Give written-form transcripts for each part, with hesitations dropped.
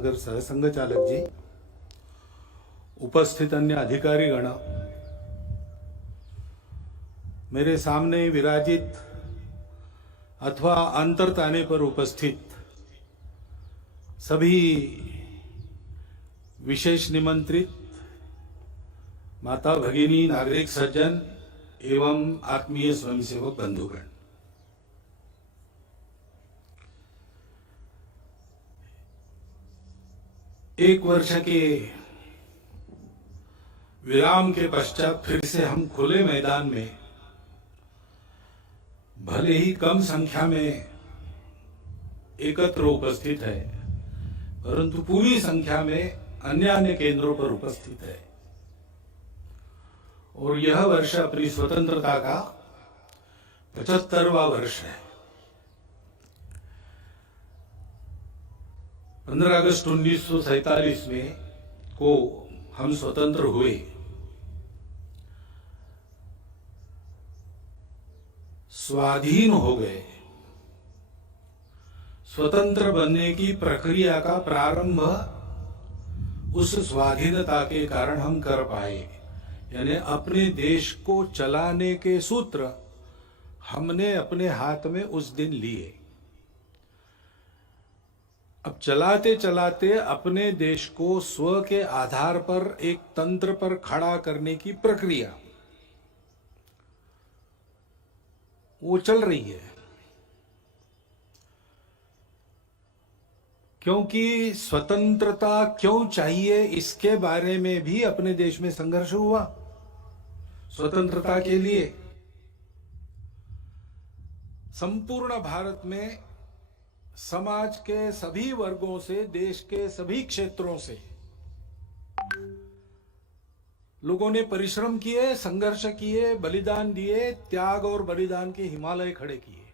नगर सहसंघचालक जी, उपस्थित अन्य अधिकारी गण, मेरे सामने विराजित अथवा अंतरताने पर उपस्थित सभी विशेष निमंत्रित माता भगिनी, नागरिक सज्जन एवं आत्मीय स्वयंसेवक बंधुगण, एक वर्ष के विराम के पश्चात फिर से हम खुले मैदान में, भले ही कम संख्या में एकत्र उपस्थित है, परंतु पूरी संख्या में अन्य केंद्रों पर उपस्थित है। और यह वर्ष अपनी स्वतंत्रता का 75वां वर्ष है। 15 अगस्त 1947 में को हम स्वतंत्र हुए। स्वाधीन हो गए। स्वतंत्र बनने की प्रक्रिया का प्रारंभ उस स्वाधीनता के कारण हम कर पाए, यानी अपने देश को चलाने के सूत्र हमने अपने हाथ में उस दिन लिए। अब चलाते चलाते अपने देश को स्व के आधार पर एक तंत्र पर खड़ा करने की प्रक्रिया वो चल रही है, क्योंकि स्वतंत्रता क्यों चाहिए इसके बारे में भी अपने देश में संघर्ष हुआ। स्वतंत्रता के लिए संपूर्ण भारत में समाज के सभी वर्गों से, देश के सभी क्षेत्रों से लोगों ने परिश्रम किए, संघर्ष किए, बलिदान दिए, त्याग और बलिदान के हिमालय खड़े किए।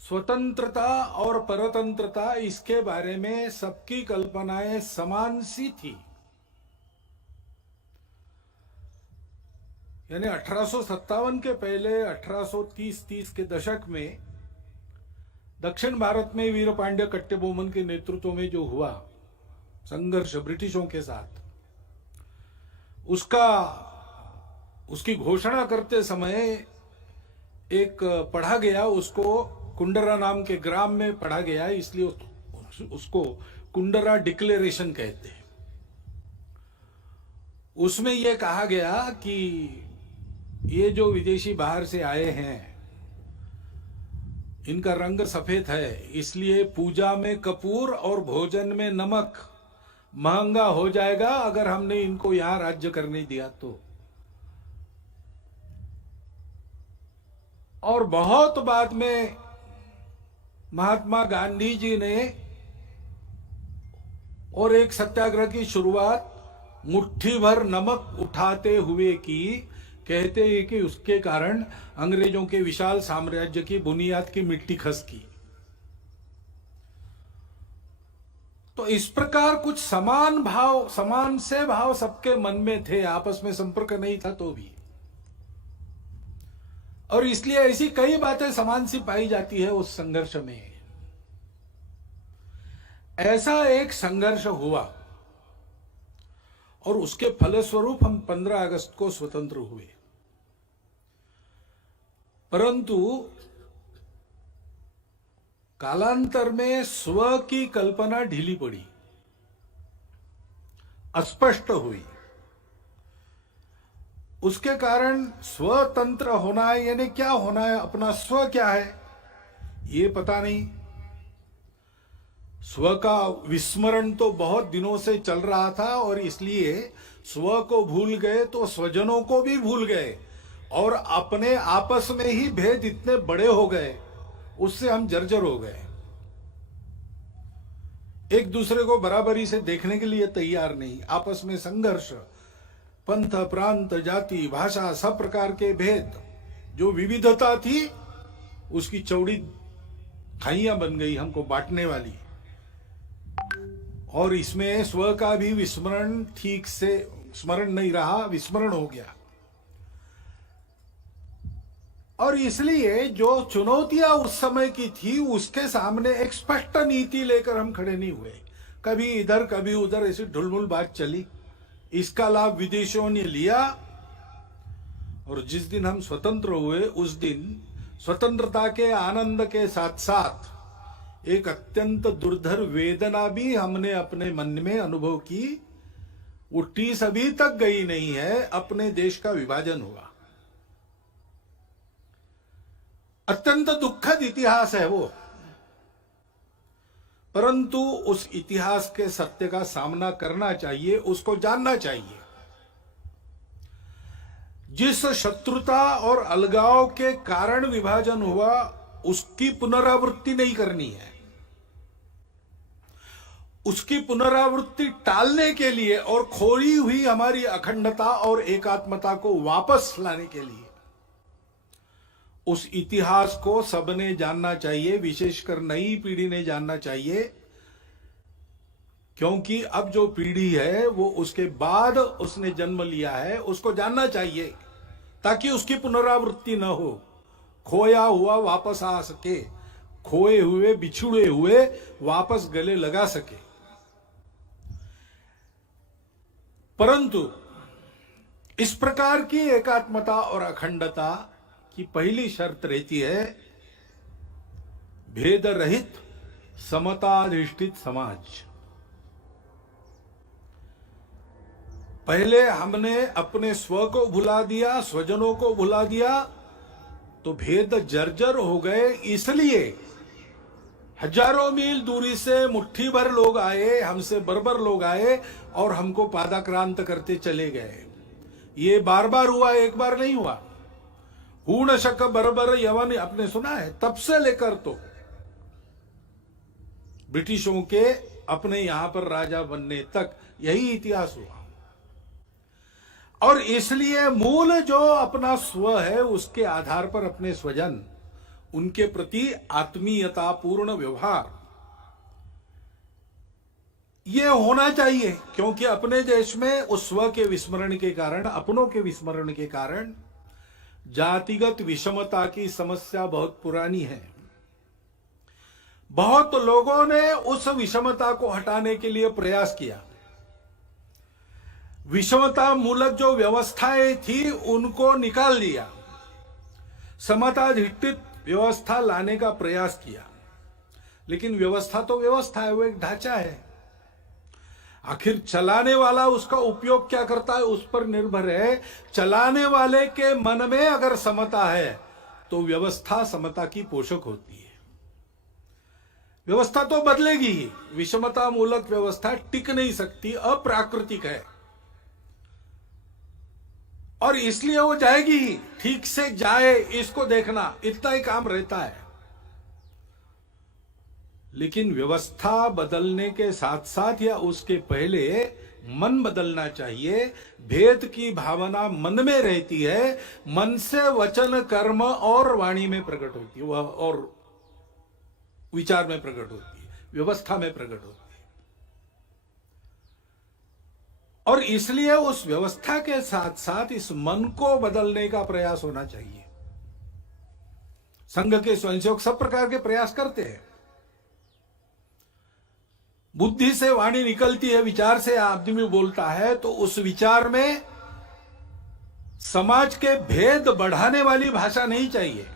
स्वतंत्रता और परतंत्रता, इसके बारे में सबकी कल्पनाएं समान सी थी। यानी 1857 के पहले 1830 के दशक में दक्षिण भारत में वीरपांड्य कट्टबोमन के नेतृत्व में जो हुआ संघर्ष ब्रिटिशों के साथ, उसकी घोषणा करते समय एक पढ़ा गया, उसको कुंडरा नाम के ग्राम में पढ़ा गया, इसलिए उसको कुंडरा डिक्लेरेशन कहते हैं। उसमें यह कहा गया कि ये जो विदेशी बाहर से आए हैं, इनका रंग सफेद है, इसलिए पूजा में कपूर और भोजन में नमक महंगा हो जाएगा अगर हमने इनको यहां राज्य करने दिया तो। और बहुत बाद में महात्मा गांधी जी ने और एक सत्याग्रह की शुरुआत मुट्ठी भर नमक उठाते हुए की। कहते हैं कि उसके कारण अंग्रेजों के विशाल साम्राज्य की बुनियाद की मिट्टी खसकी। तो इस प्रकार कुछ समान से भाव सबके मन में थे, आपस में संपर्क नहीं था तो भी, और इसलिए ऐसी कई बातें समान सी पाई जाती है उस संघर्ष में। ऐसा एक संघर्ष हुआ और उसके फलस्वरूप हम 15 अगस्त को स्वतंत्र हुए। परंतु कालांतर में स्व की कल्पना ढीली पड़ी, अस्पष्ट हुई। उसके कारण स्वतंत्र होना है, यानी क्या होना है, अपना स्व क्या है ये पता नहीं। स्व का विस्मरण तो बहुत दिनों से चल रहा था, और इसलिए स्व को भूल गए तो स्वजनों को भी भूल गए, और अपने आपस में ही भेद इतने बड़े हो गए, उससे हम जर्जर हो गए। एक दूसरे को बराबरी से देखने के लिए तैयार नहीं, आपस में संघर्ष, पंथ, प्रांत, जाति, भाषा, सब प्रकार के भेद, जो विविधता थी उसकी चौड़ी खाइयां बन गई हमको बांटने वाली। और इसमें स्व का भी विस्मरण, ठीक से स्मरण नहीं रहा, विस्मरण हो गया। और इसलिए जो चुनौतियां उस समय की थी उसके सामने एक स्पष्ट नीति लेकर हम खड़े नहीं हुए। कभी इधर कभी उधर ऐसी ढुलमुल बात चली, इसका लाभ विदेशियों ने लिया, और जिस दिन हम स्वतंत्र हुए उस दिन स्वतंत्रता के आनंद के साथ साथ एक अत्यंत दुर्धर वेदना भी हमने अपने मन में अनुभव की। वो टीस अभी तक गई नहीं है, अपने देश का विभाजन हुआ। अत्यंत दुखद इतिहास है वो, परंतु उस इतिहास के सत्य का सामना करना चाहिए, उसको जानना चाहिए। जिस शत्रुता और अलगाव के कारण विभाजन हुआ उसकी पुनरावृत्ति नहीं करनी है। उसकी पुनरावृत्ति टालने के लिए और खोई हुई हमारी अखंडता और एकात्मता को वापस लाने के लिए उस इतिहास को सबने जानना चाहिए, विशेषकर नई पीढ़ी ने जानना चाहिए। क्योंकि अब जो पीढ़ी है वो उसके बाद उसने जन्म लिया है, उसको जानना चाहिए ताकि उसकी पुनरावृत्ति न हो, खोया हुआ वापस आ सके, खोए हुए बिछुड़े हुए वापस गले लगा सके। परंतु इस प्रकार की एकात्मता और अखंडता की पहली शर्त रहती है भेद रहित समताधिष्ठित समाज। पहले हमने अपने स्व को भुला दिया, स्वजनों को भुला दिया, तो भेद जर्जर हो गए। इसलिए हजारों मील दूरी से मुट्ठी भर लोग आए, हमसे बर्बर लोग आए और हमको पादाक्रांत करते चले गए। ये बार बार हुआ, एक बार नहीं हुआ। हूण शक बर्बर यवन आपने सुना है, तब से लेकर तो ब्रिटिशों के अपने यहां पर राजा बनने तक यही इतिहास हुआ। और इसलिए मूल जो अपना स्व है उसके आधार पर अपने स्वजन, उनके प्रति आत्मीयता पूर्ण व्यवहार ये होना चाहिए। क्योंकि अपने देश में उस स्व के विस्मरण के कारण, अपनों के विस्मरण के कारण जातिगत विषमता की समस्या बहुत पुरानी है। बहुत लोगों ने उस विषमता को हटाने के लिए प्रयास किया। विषमता मूलक जो व्यवस्थाएं थी उनको निकाल दिया, समताधिष्ठित व्यवस्था लाने का प्रयास किया। लेकिन व्यवस्था तो व्यवस्था है, वो एक ढांचा है। आखिर चलाने वाला उसका उपयोग क्या करता है उस पर निर्भर है। चलाने वाले के मन में अगर समता है तो व्यवस्था समता की पोषक होती है। व्यवस्था तो बदलेगी ही, विषमता मूलक व्यवस्था टिक नहीं सकती, अप्राकृतिक है और इसलिए वो जाएगी ही। ठीक से जाए इसको देखना, इतना ही काम रहता है। लेकिन व्यवस्था बदलने के साथ साथ या उसके पहले मन बदलना चाहिए। भेद की भावना मन में रहती है, मन से वचन कर्म और वाणी में प्रकट होती है, वह और विचार में प्रकट होती है, व्यवस्था में प्रकट होती है। और इसलिए उस व्यवस्था के साथ साथ इस मन को बदलने का प्रयास होना चाहिए। संघ के स्वयंसेवक सब प्रकार के प्रयास करते हैं। बुद्धि से वाणी निकलती है, विचार से आदमी बोलता है, तो उस विचार में समाज के भेद बढ़ाने वाली भाषा नहीं चाहिए,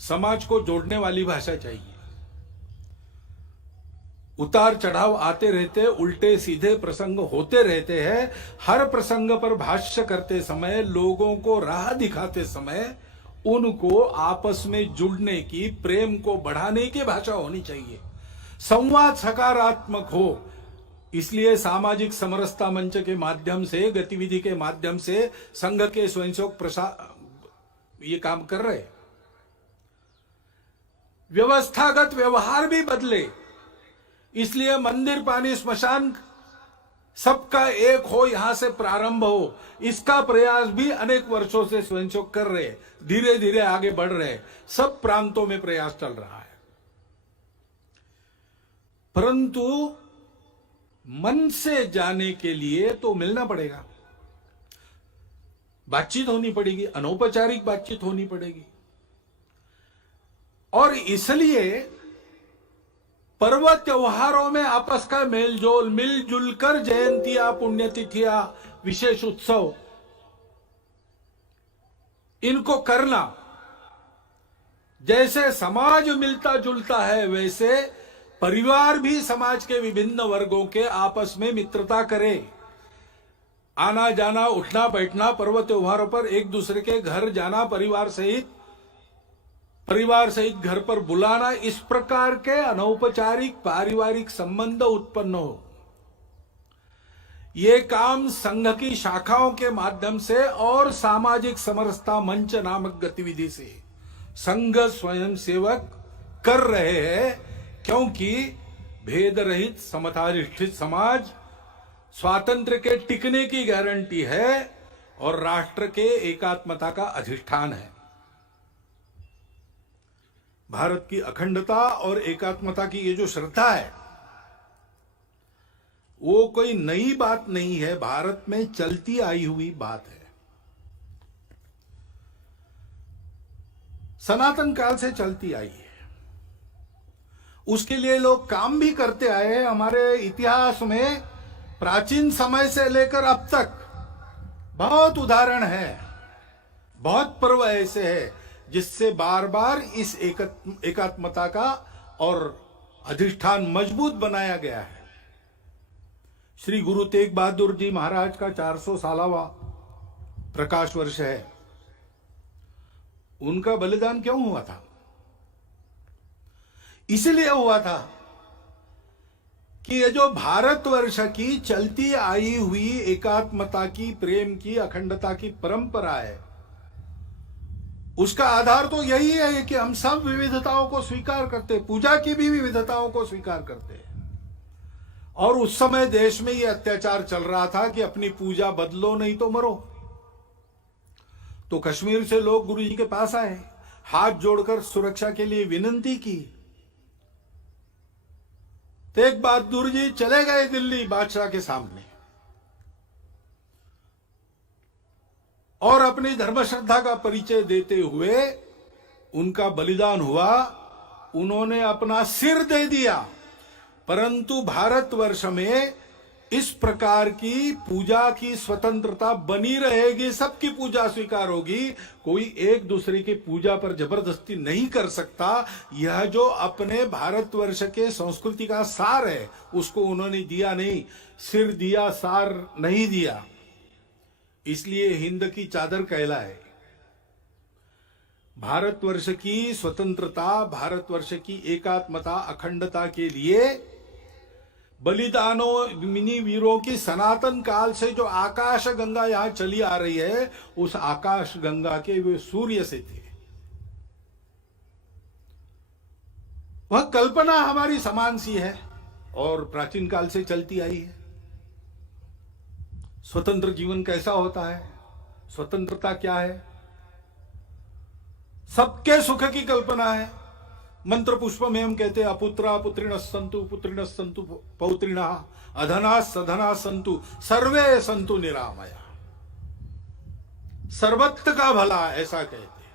समाज को जोड़ने वाली भाषा चाहिए। उतार चढ़ाव आते रहते, उल्टे सीधे प्रसंग होते रहते हैं। हर प्रसंग पर भाष्य करते समय, लोगों को राह दिखाते समय उनको आपस में जुड़ने की, प्रेम को बढ़ाने की भाषा होनी चाहिए। संवाद सकारात्मक हो। इसलिए सामाजिक समरसता मंच के माध्यम से, गतिविधि के माध्यम से संघ के स्वयंसेवक ये काम कर रहे। व्यवस्थागत व्यवहार भी बदले, इसलिए मंदिर पानी स्मशान सबका एक हो, यहां से प्रारंभ हो, इसका प्रयास भी अनेक वर्षों से स्वयंसेवक कर रहे, धीरे धीरे आगे बढ़ रहे। सब प्रांतों में प्रयास चल रहा है। परंतु मन से जाने के लिए तो मिलना पड़ेगा, बातचीत होनी पड़ेगी, अनौपचारिक बातचीत होनी पड़ेगी। और इसलिए पर्व त्योहारों में आपस का मेलजोल, मिलजुल कर जयंतियां, पुण्यतिथियां, विशेष उत्सव इनको करना, जैसे समाज मिलता जुलता है वैसे परिवार भी समाज के विभिन्न वर्गों के आपस में मित्रता करे। आना जाना, उठना बैठना, पर्व त्योहारों पर एक दूसरे के घर जाना, परिवार सहित घर पर बुलाना, इस प्रकार के अनौपचारिक पारिवारिक संबंध उत्पन्न हो। ये काम संघ की शाखाओं के माध्यम से और सामाजिक समरसता मंच नामक गतिविधि से संघ स्वयं सेवक कर रहे हैं, क्योंकि भेद रहित समताधिष्ठित समाज स्वातंत्र्य के टिकने की गारंटी है और राष्ट्र के एकात्मता का अधिष्ठान है। भारत की अखंडता और एकात्मता की ये जो श्रद्धा है, वो कोई नई बात नहीं है, भारत में चलती आई हुई बात है, सनातन काल से चलती आई है। उसके लिए लोग काम भी करते आए। हमारे इतिहास में प्राचीन समय से लेकर अब तक बहुत उदाहरण है, बहुत पर्व ऐसे हैं जिससे बार बार इस एकात्मता का और अधिष्ठान मजबूत बनाया गया है। श्री गुरु तेग बहादुर जी महाराज का 400 सालावा प्रकाश वर्ष है। उनका बलिदान क्यों हुआ था? इसलिए हुआ था कि ये जो भारतवर्ष की चलती आई हुई एकात्मता की, प्रेम की, अखंडता की परंपरा है, उसका आधार तो यही है कि हम सब विविधताओं को स्वीकार करते, पूजा की भी विविधताओं को स्वीकार करते हैं। और उस समय देश में यह अत्याचार चल रहा था कि अपनी पूजा बदलो नहीं तो मरो। तो कश्मीर से लोग गुरु जी के पास आए, हाथ जोड़कर सुरक्षा के लिए विनती की। तेग बहादुर जी चले गए दिल्ली बादशाह के सामने और अपनी धर्म श्रद्धा का परिचय देते हुए उनका बलिदान हुआ। उन्होंने अपना सिर दे दिया, परंतु भारतवर्ष में इस प्रकार की पूजा की स्वतंत्रता बनी रहेगी, सबकी पूजा स्वीकार होगी, कोई एक दूसरे की पूजा पर जबरदस्ती नहीं कर सकता। यह जो अपने भारतवर्ष के संस्कृति का सार है उसको उन्होंने दिया नहीं, सिर दिया, सार नहीं दिया। इसलिए हिंद की चादर कहलाए। भारतवर्ष की स्वतंत्रता, भारतवर्ष की एकात्मता, अखंडता के लिए बलिदानों, मिनी वीरों की सनातन काल से जो आकाश गंगा यहां चली आ रही है, उस आकाश गंगा के वे सूर्य से थे। वह कल्पना हमारी समान सी है और प्राचीन काल से चलती आई है। स्वतंत्र जीवन कैसा होता है, स्वतंत्रता क्या है, सबके सुख की कल्पना है। मंत्र पुष्प में हम कहते हैं अपुत्रा पुत्रिण संतु पौत्रिणा अधना सधना संतु सर्वे संतु निरामया। सर्वत्र का भला, ऐसा कहते हैं।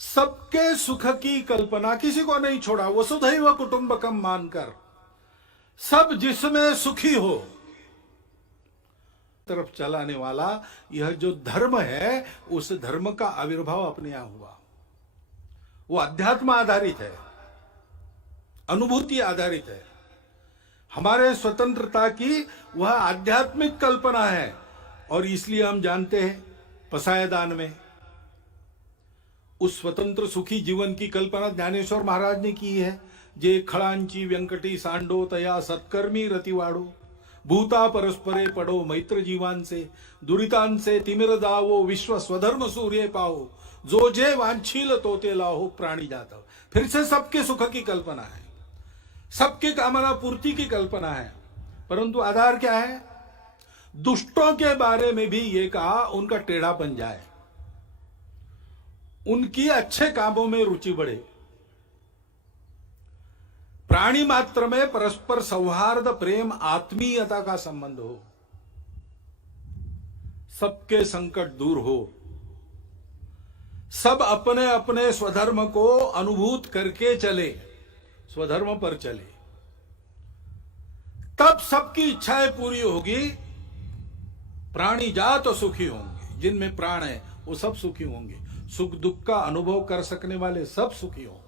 सबके सुख की कल्पना, किसी को नहीं छोड़ा, वसुधैव कुटुंबकम मानकर सब जिसमें सुखी हो तरफ चलाने वाला यह जो धर्म है, उस धर्म का आविर्भाव अपने यहां हुआ। वो अध्यात्म आधारित है, अनुभूति आधारित है। हमारे स्वतंत्रता की वह आध्यात्मिक कल्पना है और इसलिए हम जानते हैं पसायदान में उस स्वतंत्र सुखी जीवन की कल्पना ज्ञानेश्वर महाराज ने की है। जे खळांची व्यंकटी सांडो तया सत्कर्मी रतिवाडो, भूता परस्परे पडो मैत्र जीवांचे, दुरितांचे तिमिर दावो विश्व स्वधर्म सूर्य पाओ, जो जे वांछील तो ते लाहो प्राणी जात। फिर से सबके सुख की कल्पना है, सबकी कामना पूर्ति की कल्पना है, परंतु आधार क्या है? दुष्टों के बारे में भी ये कहा उनका टेढ़ापन जाए, उनकी अच्छे कामों में रुचि बढ़े, प्राणी मात्र में परस्पर सौहार्द, प्रेम, आत्मीयता का संबंध हो, सबके संकट दूर हो, सब अपने अपने स्वधर्म को अनुभूत करके चले, स्वधर्म पर चले, तब सबकी इच्छाएं पूरी होगी। प्राणी जात तो सुखी होंगे, जिनमें प्राण है वो सब सुखी होंगे, सुख दुख का अनुभव कर सकने वाले सब सुखी होंगे।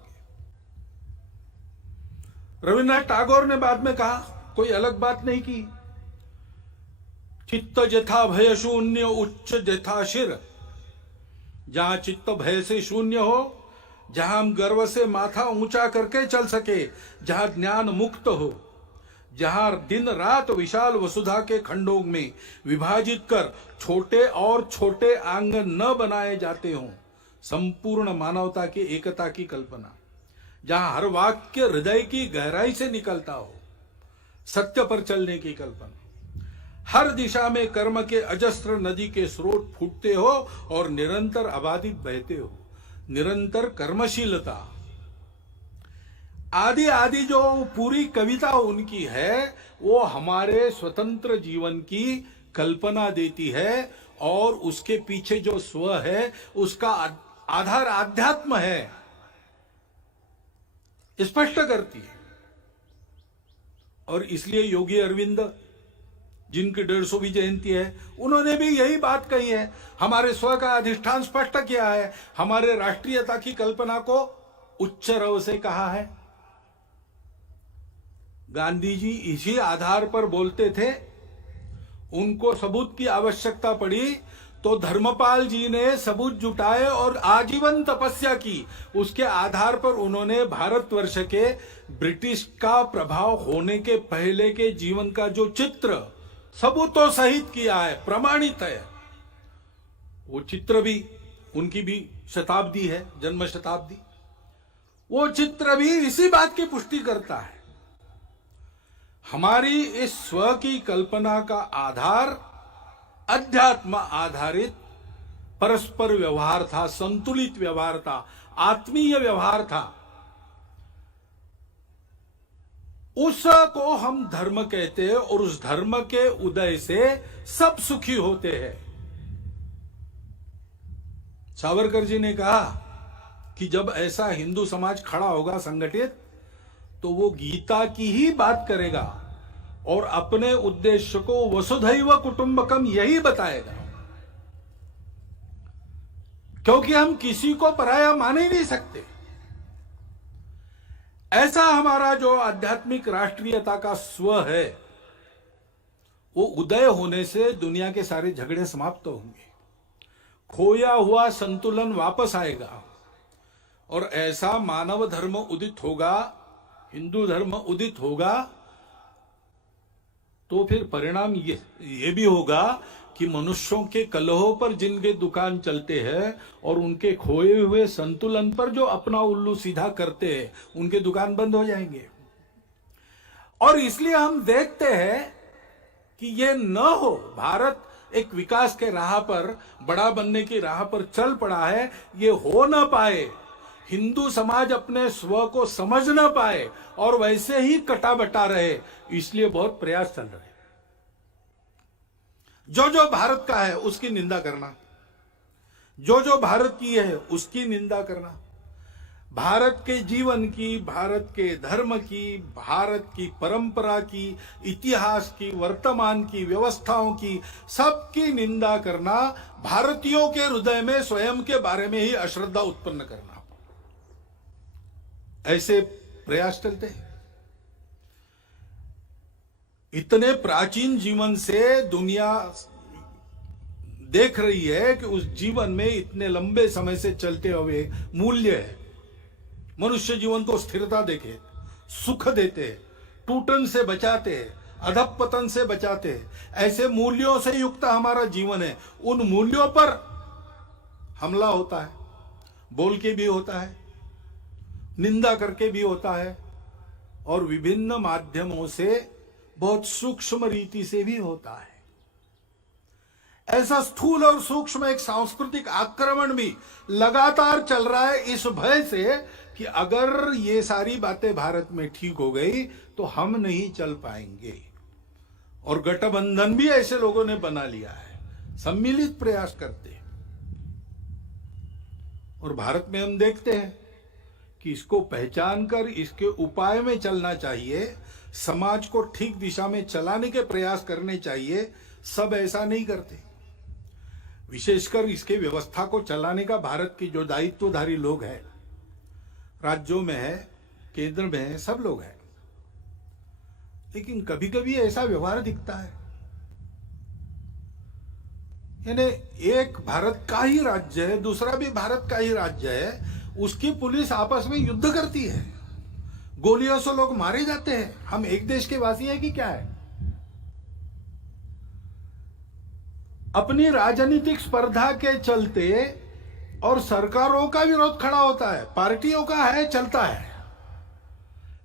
रविन्द्रनाथ टैगोर ने बाद में कहा, कोई अलग बात नहीं की, चित्त जथा भय शून्य उच्च जथा शिर। जहां चित्त भय से शून्य हो, जहां हम गर्व से माथा ऊंचा करके चल सके, जहां ज्ञान मुक्त हो, जहां दिन रात विशाल वसुधा के खंडों में विभाजित कर छोटे और छोटे आंगन न बनाए जाते हों, संपूर्ण मानवता की एकता की कल्पना, जहां हर वाक्य हृदय की गहराई से निकलता हो, सत्य पर चलने की कल्पना, हर दिशा में कर्म के अजस्त्र नदी के स्रोत फूटते हो और निरंतर अबाधित बहते हो, निरंतर कर्मशीलता, आदि आदि जो पूरी कविता उनकी है, वो हमारे स्वतंत्र जीवन की कल्पना देती है। और उसके पीछे जो स्व है उसका आधार आध्यात्म है, स्पष्ट करती है। और इसलिए योगी अरविंद, जिनकी 150वीं जयंती है, उन्होंने भी यही बात कही है, हमारे स्व का अधिष्ठान स्पष्ट किया है, हमारे राष्ट्रीयता की कल्पना को उच्च रव से कहा है। गांधी जी इसी आधार पर बोलते थे। उनको सबूत की आवश्यकता पड़ी तो धर्मपाल जी ने सबूत जुटाए और आजीवन तपस्या की। उसके आधार पर उन्होंने भारतवर्ष के ब्रिटिश का प्रभाव होने के पहले के जीवन का जो चित्र सबूतों सहित किया है, प्रमाणित है। वो चित्र भी, उनकी भी शताब्दी है, जन्म शताब्दी, वो चित्र भी इसी बात की पुष्टि करता है। हमारी इस स्व की कल्पना का आधार अध्यात्म आधारित परस्पर व्यवहार था, संतुलित व्यवहार था, आत्मीय व्यवहार था। उसको हम धर्म कहते हैं और उस धर्म के उदय से सब सुखी होते हैं। सावरकर जी ने कहा कि जब ऐसा हिंदू समाज खड़ा होगा संगठित, तो वो गीता की ही बात करेगा और अपने उद्देश्य को वसुधैव कुटुंबकम यही बताएगा, क्योंकि हम किसी को पराया मान ही नहीं सकते। ऐसा हमारा जो आध्यात्मिक राष्ट्रीयता का स्व है, वो उदय होने से दुनिया के सारे झगड़े समाप्त होंगे, खोया हुआ संतुलन वापस आएगा और ऐसा मानव धर्म उदित होगा, हिंदू धर्म उदित होगा। तो फिर परिणाम ये भी होगा कि मनुष्यों के कलहों पर जिनके दुकान चलते हैं और उनके खोए हुए संतुलन पर जो अपना उल्लू सीधा करते हैं, उनके दुकान बंद हो जाएंगे। और इसलिए हम देखते हैं कि ये न हो, भारत एक विकास के राह पर, बड़ा बनने की राह पर चल पड़ा है, ये हो न पाए, हिंदू समाज अपने स्व को समझ न पाए और वैसे ही कटा बटा रहे, इसलिए बहुत प्रयास चल रहे। जो जो भारत का है उसकी निंदा करना, जो जो भारत की है उसकी निंदा करना, भारत के जीवन की, भारत के धर्म की, भारत की परंपरा की, इतिहास की, वर्तमान की, व्यवस्थाओं की, सबकी निंदा करना, भारतीयों के हृदय में स्वयं के बारे में ही अश्रद्धा उत्पन्न करना, ऐसे प्रयास चलते हैं। इतने प्राचीन जीवन से दुनिया देख रही है कि उस जीवन में इतने लंबे समय से चलते हुए मूल्य है। मनुष्य जीवन को स्थिरता देके, सुख देते, टूटन से बचाते, अधपतन से बचाते, ऐसे मूल्यों से युक्त हमारा जीवन है। उन मूल्यों पर हमला होता है, बोल के भी होता है, निंदा करके भी होता है और विभिन्न माध्यमों से बहुत सूक्ष्म रीति से भी होता है। ऐसा स्थूल और सूक्ष्म एक सांस्कृतिक आक्रमण भी लगातार चल रहा है, इस भय से कि अगर ये सारी बातें भारत में ठीक हो गई तो हम नहीं चल पाएंगे। और गठबंधन भी ऐसे लोगों ने बना लिया है, सम्मिलित प्रयास करते हैं। और भारत में हम देखते हैं कि इसको पहचान कर इसके उपाय में चलना चाहिए, समाज को ठीक दिशा में चलाने के प्रयास करने चाहिए। सब ऐसा नहीं करते। विशेषकर इसके व्यवस्था को चलाने का भारत के जो दायित्वधारी लोग हैं, राज्यों में है, केंद्र में है, सब लोग हैं। लेकिन कभी कभी ऐसा व्यवहार दिखता है, यानी एक भारत का ही राज्य है, दूसरा भी भारत का ही राज्य है, उसकी पुलिस आपस में युद्ध करती है, गोलियों से लोग मारे जाते हैं। हम एक देश के वासी हैं कि क्या है? अपनी राजनीतिक स्पर्धा के चलते और सरकारों का विरोध खड़ा होता है, पार्टियों का है, चलता है।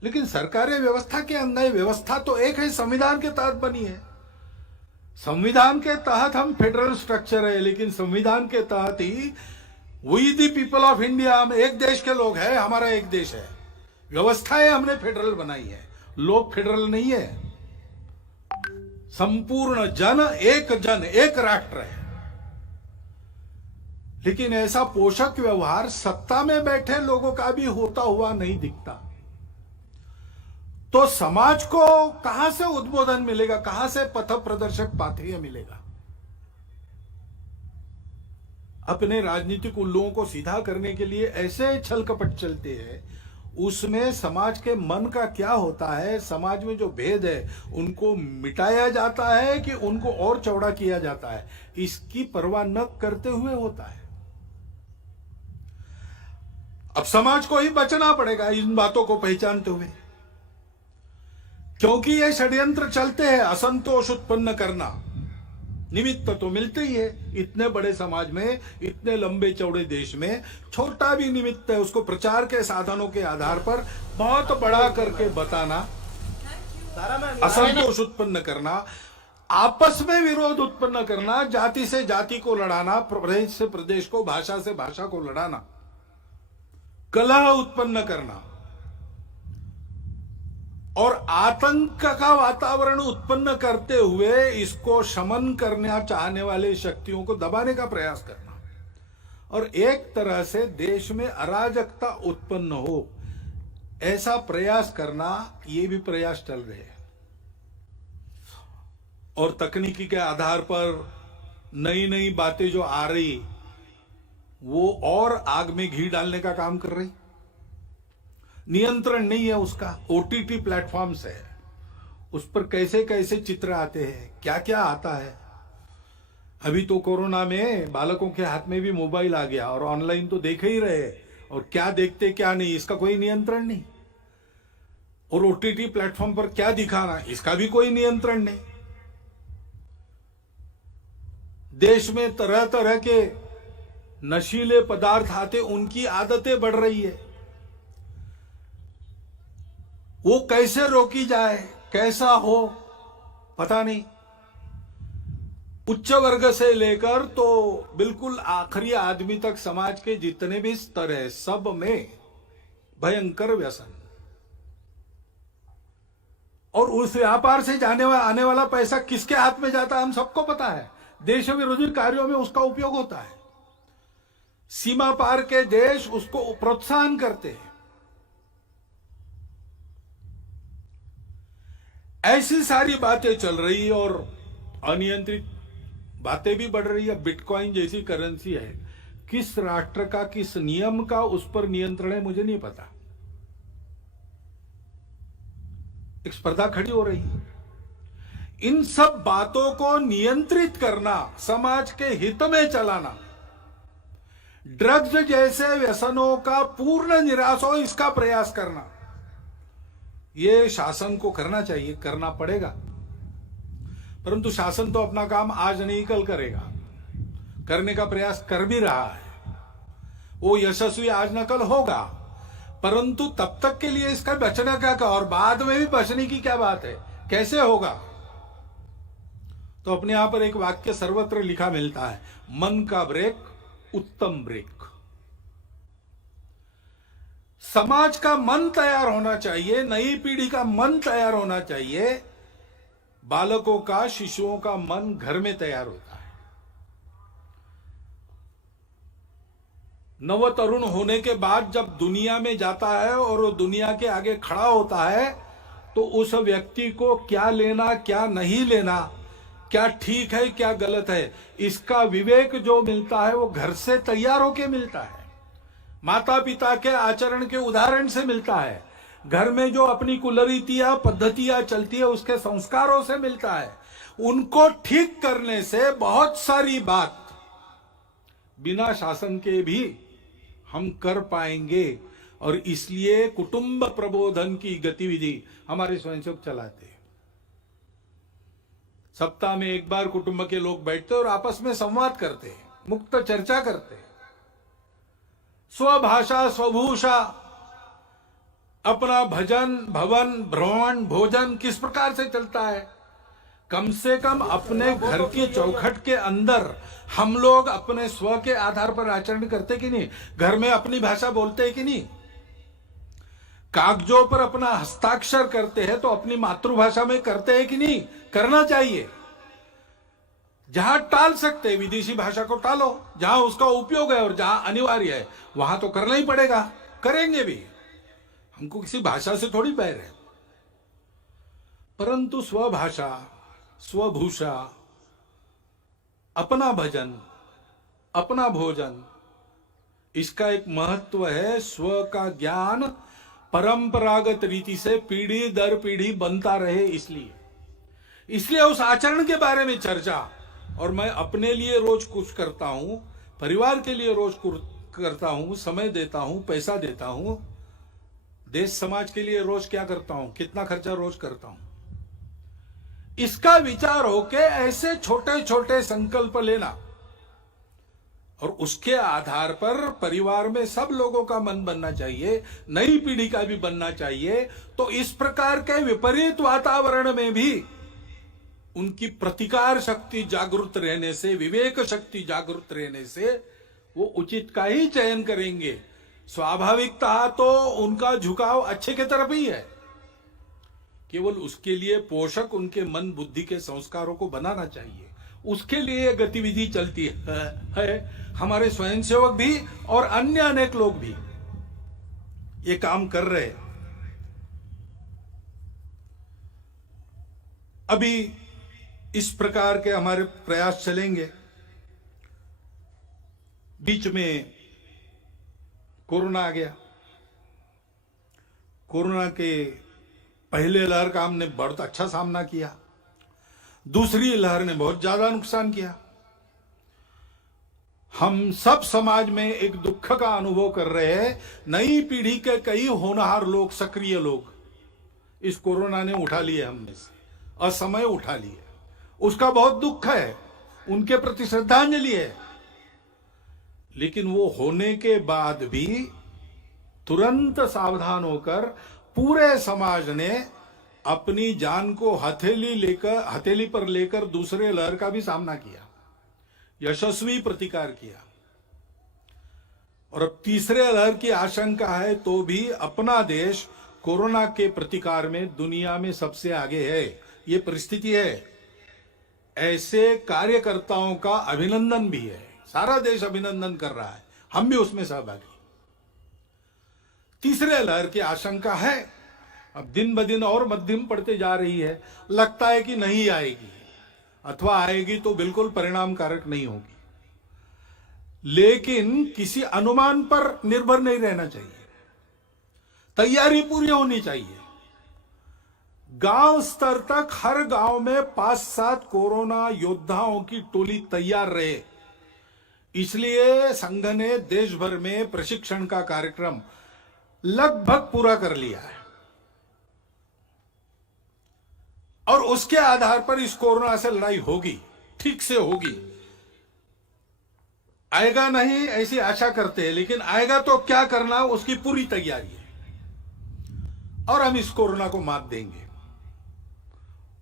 लेकिन सरकारें व्यवस्था के अंदर, व्यवस्था तो एक है, संविधान के तहत बनी है। संविधान के तहत हम फेडरल स्ट्रक्चर है, लेकिन संविधान के तहत ही we the people of India, हम एक देश के लोग हैं, हमारा एक देश है। व्यवस्थाएं हमने फेडरल बनाई है, लोग फेडरल नहीं है। संपूर्ण जन एक राष्ट्र है। लेकिन ऐसा पोषक व्यवहार सत्ता में बैठे लोगों का भी होता हुआ नहीं दिखता। तो समाज को कहां से उद्बोधन मिलेगा, कहां से पथ प्रदर्शक पाथेय मिलेगा? अपने राजनीतिक उल्लुओं को सीधा करने के लिए ऐसे छल कपट चलते हैं, उसमें समाज के मन का क्या होता है, समाज में जो भेद है उनको मिटाया जाता है कि उनको और चौड़ा किया जाता है, इसकी परवाह न करते हुए होता है। अब समाज को ही बचना पड़ेगा इन बातों को पहचानते हुए, क्योंकि ये षड्यंत्र चलते हैं असंतोष उत्पन्न करना। निमित्त तो मिलते ही है, इतने बड़े समाज में, इतने लंबे चौड़े देश में छोटा भी निमित्त है, उसको प्रचार के साधनों के आधार पर बहुत बड़ा करके बताना, असंतोष उत्पन्न करना, आपस में विरोध उत्पन्न करना, जाति से जाति को लड़ाना, प्रदेश से प्रदेश को, भाषा से भाषा को लड़ाना, कलह उत्पन्न करना और आतंक का वातावरण उत्पन्न करते हुए इसको शमन करना चाहने वाले शक्तियों को दबाने का प्रयास करना और एक तरह से देश में अराजकता उत्पन्न हो, ऐसा प्रयास करना, ये भी प्रयास चल रहे हैं। और तकनीकी के आधार पर नई नई बातें जो आ रही, वो और आग में घी डालने का काम कर रही। नियंत्रण नहीं है उसका। ओटीटी प्लेटफॉर्म्स है, उस पर कैसे कैसे चित्र आते हैं, क्या क्या आता है। अभी तो कोरोना में बालकों के हाथ में भी मोबाइल आ गया और ऑनलाइन तो देख ही रहे, और क्या देखते क्या नहीं इसका कोई नियंत्रण नहीं। और ओटीटी प्लेटफॉर्म पर क्या दिखाना, इसका भी कोई नियंत्रण नहीं। देश में तरह तरह के नशीले पदार्थ आते, उनकी आदतें बढ़ रही है। वो कैसे रोकी जाए, कैसा हो, पता नहीं। उच्च वर्ग से लेकर तो बिल्कुल आखिरी आदमी तक समाज के जितने भी स्तर है, सब में भयंकर व्यसन। और उस व्यापार से आने वाला पैसा किसके हाथ में जाता है, हम सबको पता है। देश विरोधी कार्यों में उसका उपयोग होता है। सीमा पार के देश उसको प्रोत्साहन करते हैं। ऐसी सारी बातें चल रही है और अनियंत्रित बातें भी बढ़ रही है। बिटकॉइन जैसी करेंसी है, किस राष्ट्र का, किस नियम का उस पर नियंत्रण है, मुझे नहीं पता। एक स्पर्धा खड़ी हो रही है। इन सब बातों को नियंत्रित करना, समाज के हित में चलाना, ड्रग्स जैसे व्यसनों का पूर्ण निराश हो, इसका प्रयास करना, ये शासन को करना चाहिए, करना पड़ेगा। परंतु शासन तो अपना काम आज नहीं कल करेगा, करने का प्रयास कर भी रहा है। वो यशस्वी आज न कल होगा, परंतु तब तक के लिए इसका बचने का और बाद में भी बचने की क्या बात है, कैसे होगा? तो अपने यहां पर एक वाक्य सर्वत्र लिखा मिलता है, मन का ब्रेक उत्तम ब्रेक। समाज का मन तैयार होना चाहिए, नई पीढ़ी का मन तैयार होना चाहिए। बालकों का, शिशुओं का मन घर में तैयार होता है। नवतरुण होने के बाद जब दुनिया में जाता है और वो दुनिया के आगे खड़ा होता है, तो उस व्यक्ति को क्या लेना क्या नहीं लेना, क्या ठीक है क्या गलत है, इसका विवेक जो मिलता है वो घर से तैयार होके मिलता है, माता पिता के आचरण के उदाहरण से मिलता है, घर में जो अपनी कुलरीतियां पद्धतियां चलती है उसके संस्कारों से मिलता है। उनको ठीक करने से बहुत सारी बात बिना शासन के भी हम कर पाएंगे, और इसलिए कुटुंब प्रबोधन की गतिविधि हमारे स्वयंसेवक चलाते हैं। सप्ताह में एक बार कुटुंब के लोग बैठते और आपस में संवाद करते हैं, मुक्त चर्चा करते हैं। स्वभाषा स्वभूषा, अपना भजन भवन भ्रमण भोजन किस प्रकार से चलता है, कम से कम अपने घर की चौखट के अंदर हम लोग अपने स्व के आधार पर आचरण करते कि नहीं, घर में अपनी भाषा बोलते हैं कि नहीं, कागजों पर अपना हस्ताक्षर करते हैं तो अपनी मातृभाषा में करते हैं कि नहीं, करना चाहिए। जहां टाल सकते विदेशी भाषा को टालो, जहां उसका उपयोग है और जहां अनिवार्य है वहां तो करना ही पड़ेगा, करेंगे भी, हमको किसी भाषा से थोड़ी बैर है। परंतु स्वभाषा स्वभूषा, अपना भजन अपना भोजन, इसका एक महत्व है। स्व का ज्ञान परंपरागत रीति से पीढ़ी दर पीढ़ी बनता रहे, इसलिए उस आचरण के बारे में चर्चा। और मैं अपने लिए रोज कुछ करता हूं, परिवार के लिए रोज करता हूं, समय देता हूं, पैसा देता हूं, देश समाज के लिए रोज क्या करता हूं, कितना खर्चा रोज करता हूं, इसका विचार होके ऐसे छोटे छोटे संकल्प लेना, और उसके आधार पर परिवार में सब लोगों का मन बनना चाहिए, नई पीढ़ी का भी बनना चाहिए। तो इस प्रकार के विपरीत वातावरण में भी उनकी प्रतिकार शक्ति जागृत रहने से, विवेक शक्ति जागृत रहने से वो उचित का ही चयन करेंगे। स्वाभाविकता तो उनका झुकाव अच्छे के तरफ ही है, केवल उसके लिए पोषक उनके मन बुद्धि के संस्कारों को बनाना चाहिए, उसके लिए गतिविधि चलती है। हमारे स्वयंसेवक भी और अन्य अनेक लोग भी ये काम कर रहे हैं। अभी इस प्रकार के हमारे प्रयास चलेंगे। बीच में कोरोना आ गया। कोरोना के पहले लहर का हमने बहुत अच्छा सामना किया, दूसरी लहर ने बहुत ज्यादा नुकसान किया। हम सब समाज में एक दुख का अनुभव कर रहे हैं। नई पीढ़ी के कई होनहार लोग, सक्रिय लोग इस कोरोना ने उठा लिए हमने से, असमय उठा लिए। उसका बहुत दुख है, उनके प्रति श्रद्धांजलि है। लेकिन वो होने के बाद भी तुरंत सावधान होकर पूरे समाज ने अपनी जान को हथेली पर लेकर दूसरे लहर का भी सामना किया, यशस्वी प्रतिकार किया। और अब तीसरे लहर की आशंका है तो भी अपना देश कोरोना के प्रतिकार में दुनिया में सबसे आगे है। ये परिस्थिति है। ऐसे कार्यकर्ताओं का अभिनंदन भी है, सारा देश अभिनंदन कर रहा है, हम भी उसमें सहभागी। तीसरे लहर की आशंका है, अब दिन ब दिन और मध्यम पड़ते जा रही है। लगता है कि नहीं आएगी, अथवा आएगी तो बिल्कुल परिणामकारक नहीं होगी। लेकिन किसी अनुमान पर निर्भर नहीं रहना चाहिए, तैयारी पूरी होनी चाहिए। गांव स्तर तक हर गांव में 5-7 कोरोना योद्धाओं की टोली तैयार रहे। इसलिए संघ ने देश भर में प्रशिक्षण का कार्यक्रम लगभग पूरा कर लिया है, और उसके आधार पर इस कोरोना से लड़ाई होगी, ठीक से होगी। आएगा नहीं ऐसी आशा करते हैं, लेकिन आएगा तो क्या करना उसकी पूरी तैयारी है, और हम इस कोरोना को मात देंगे।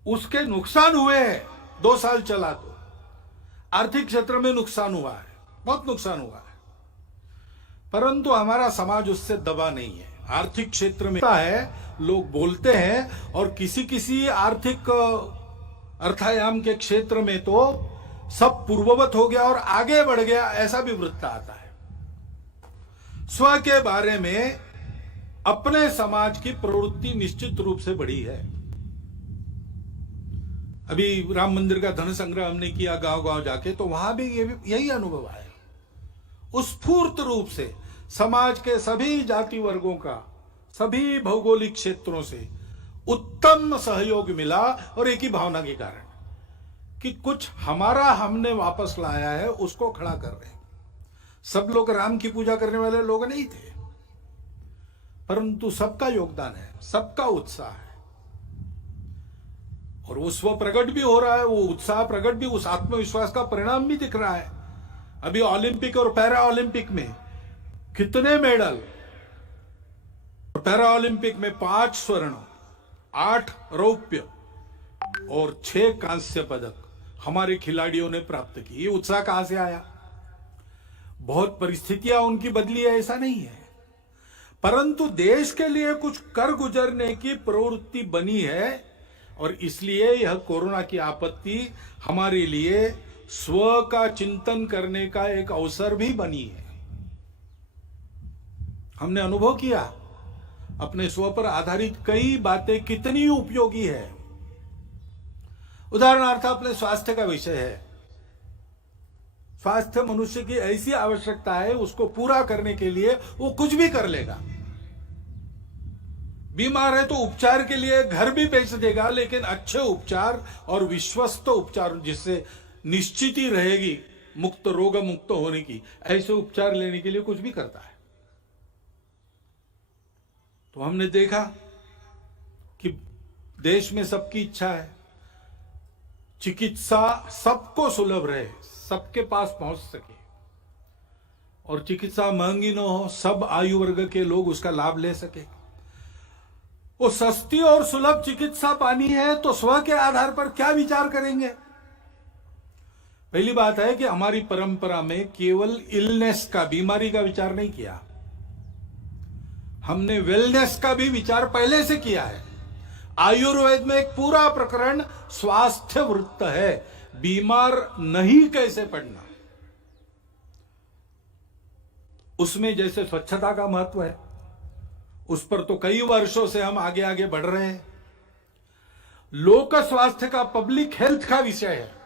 उसके नुकसान हुए हैं, 2 साल चला तो आर्थिक क्षेत्र में नुकसान हुआ है, बहुत नुकसान हुआ है, परंतु हमारा समाज उससे दबा नहीं है। आर्थिक क्षेत्र में है, लोग बोलते हैं, और किसी आर्थिक अर्थायाम के क्षेत्र में तो सब पूर्ववत हो गया और आगे बढ़ गया, ऐसा भी वृत्त आता है। स्व के बारे में अपने समाज की प्रवृत्ति निश्चित रूप से बढ़ी है। अभी राम मंदिर का धन संग्रह हमने किया गांव गांव जाके, तो वहां भी यही अनुभव आया। उत्स्फूर्त रूप से समाज के सभी जाति वर्गों का, सभी भौगोलिक क्षेत्रों से उत्तम सहयोग मिला, और एक ही भावना के कारण कि कुछ हमारा हमने वापस लाया है, उसको खड़ा कर रहे हैं। सब लोग राम की पूजा करने वाले लोग नहीं थे, परंतु सबका योगदान है, सबका उत्साह है, और वो स्व प्रकट भी हो रहा है, वो उत्साह प्रकट भी, उस आत्मविश्वास का परिणाम भी दिख रहा है। अभी ओलंपिक और पैरा ओलंपिक में कितने मेडल, पैरा ओलंपिक में 5 स्वर्ण, 8 रौप्य और 6 कांस्य पदक हमारे खिलाड़ियों ने प्राप्त की। ये उत्साह कहां से आया? बहुत परिस्थितियां उनकी बदली है, ऐसा नहीं है, परंतु देश के लिए कुछ कर गुजरने की प्रवृत्ति बनी है, और इसलिए यह कोरोना की आपत्ति हमारे लिए स्व का चिंतन करने का एक अवसर भी बनी है। हमने अनुभव किया अपने स्व पर आधारित कई बातें कितनी उपयोगी है। उदाहरणार्थ अपने स्वास्थ्य का विषय है। स्वास्थ्य मनुष्य की ऐसी आवश्यकता है, उसको पूरा करने के लिए वो कुछ भी कर लेगा। बीमार है तो उपचार के लिए घर भी बेच देगा, लेकिन अच्छे उपचार और विश्वस्त उपचार जिससे निश्चित ही रहेगी मुक्त, रोग मुक्त होने की, ऐसे उपचार लेने के लिए कुछ भी करता है। तो हमने देखा कि देश में सबकी इच्छा है चिकित्सा सबको सुलभ रहे, सबके पास पहुंच सके, और चिकित्सा महंगी न हो, सब आयु वर्ग के लोग उसका लाभ ले सके। वो सस्ती और सुलभ चिकित्सा पानी है तो स्व के आधार पर क्या विचार करेंगे? पहली बात है कि हमारी परंपरा में केवल इलनेस का, बीमारी का विचार नहीं किया, हमने वेलनेस का भी विचार पहले से किया है। आयुर्वेद में एक पूरा प्रकरण स्वास्थ्य वृत्त है, बीमार नहीं कैसे पड़ना। उसमें जैसे स्वच्छता का महत्व है, उस पर तो कई वर्षों से हम आगे आगे बढ़ रहे हैं। लोक स्वास्थ्य का, पब्लिक हेल्थ का विषय है,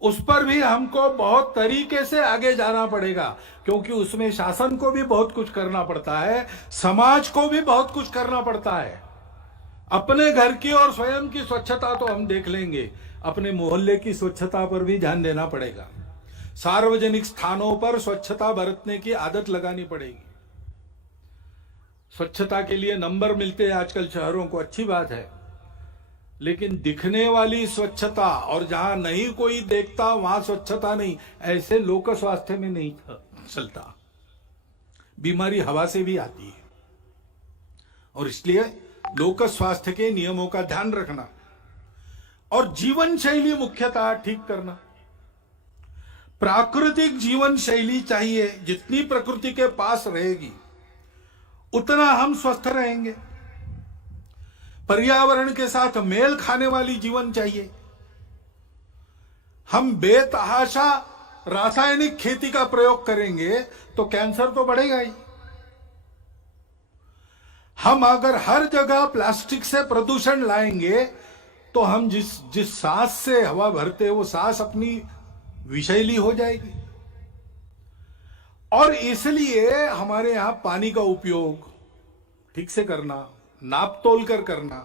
उस पर भी हमको बहुत तरीके से आगे जाना पड़ेगा, क्योंकि उसमें शासन को भी बहुत कुछ करना पड़ता है, समाज को भी बहुत कुछ करना पड़ता है। अपने घर की और स्वयं की स्वच्छता तो हम देख लेंगे, अपने मोहल्ले की स्वच्छता पर भी ध्यान देना पड़ेगा। सार्वजनिक स्थानों पर स्वच्छता बरतने की आदत लगानी पड़ेगी। स्वच्छता के लिए नंबर मिलते हैं आजकल शहरों को, अच्छी बात है, लेकिन दिखने वाली स्वच्छता और जहां नहीं कोई देखता वहां स्वच्छता नहीं, ऐसे लोक स्वास्थ्य में नहीं चलता। बीमारी हवा से भी आती है, और इसलिए लोक स्वास्थ्य के नियमों का ध्यान रखना और जीवन शैली मुख्यतः ठीक करना। प्राकृतिक जीवन शैली चाहिए, जितनी प्रकृति के पास रहेगी उतना हम स्वस्थ रहेंगे। पर्यावरण के साथ मेल खाने वाली जीवन चाहिए। हम बेतहाशा रासायनिक खेती का प्रयोग करेंगे तो कैंसर तो बढ़ेगा ही। हम अगर हर जगह प्लास्टिक से प्रदूषण लाएंगे तो हम जिस सांस से हवा भरते हैं वो सांस अपनी विषैली हो जाएगी। और इसलिए हमारे यहां पानी का उपयोग ठीक से करना, नाप तोल कर करना।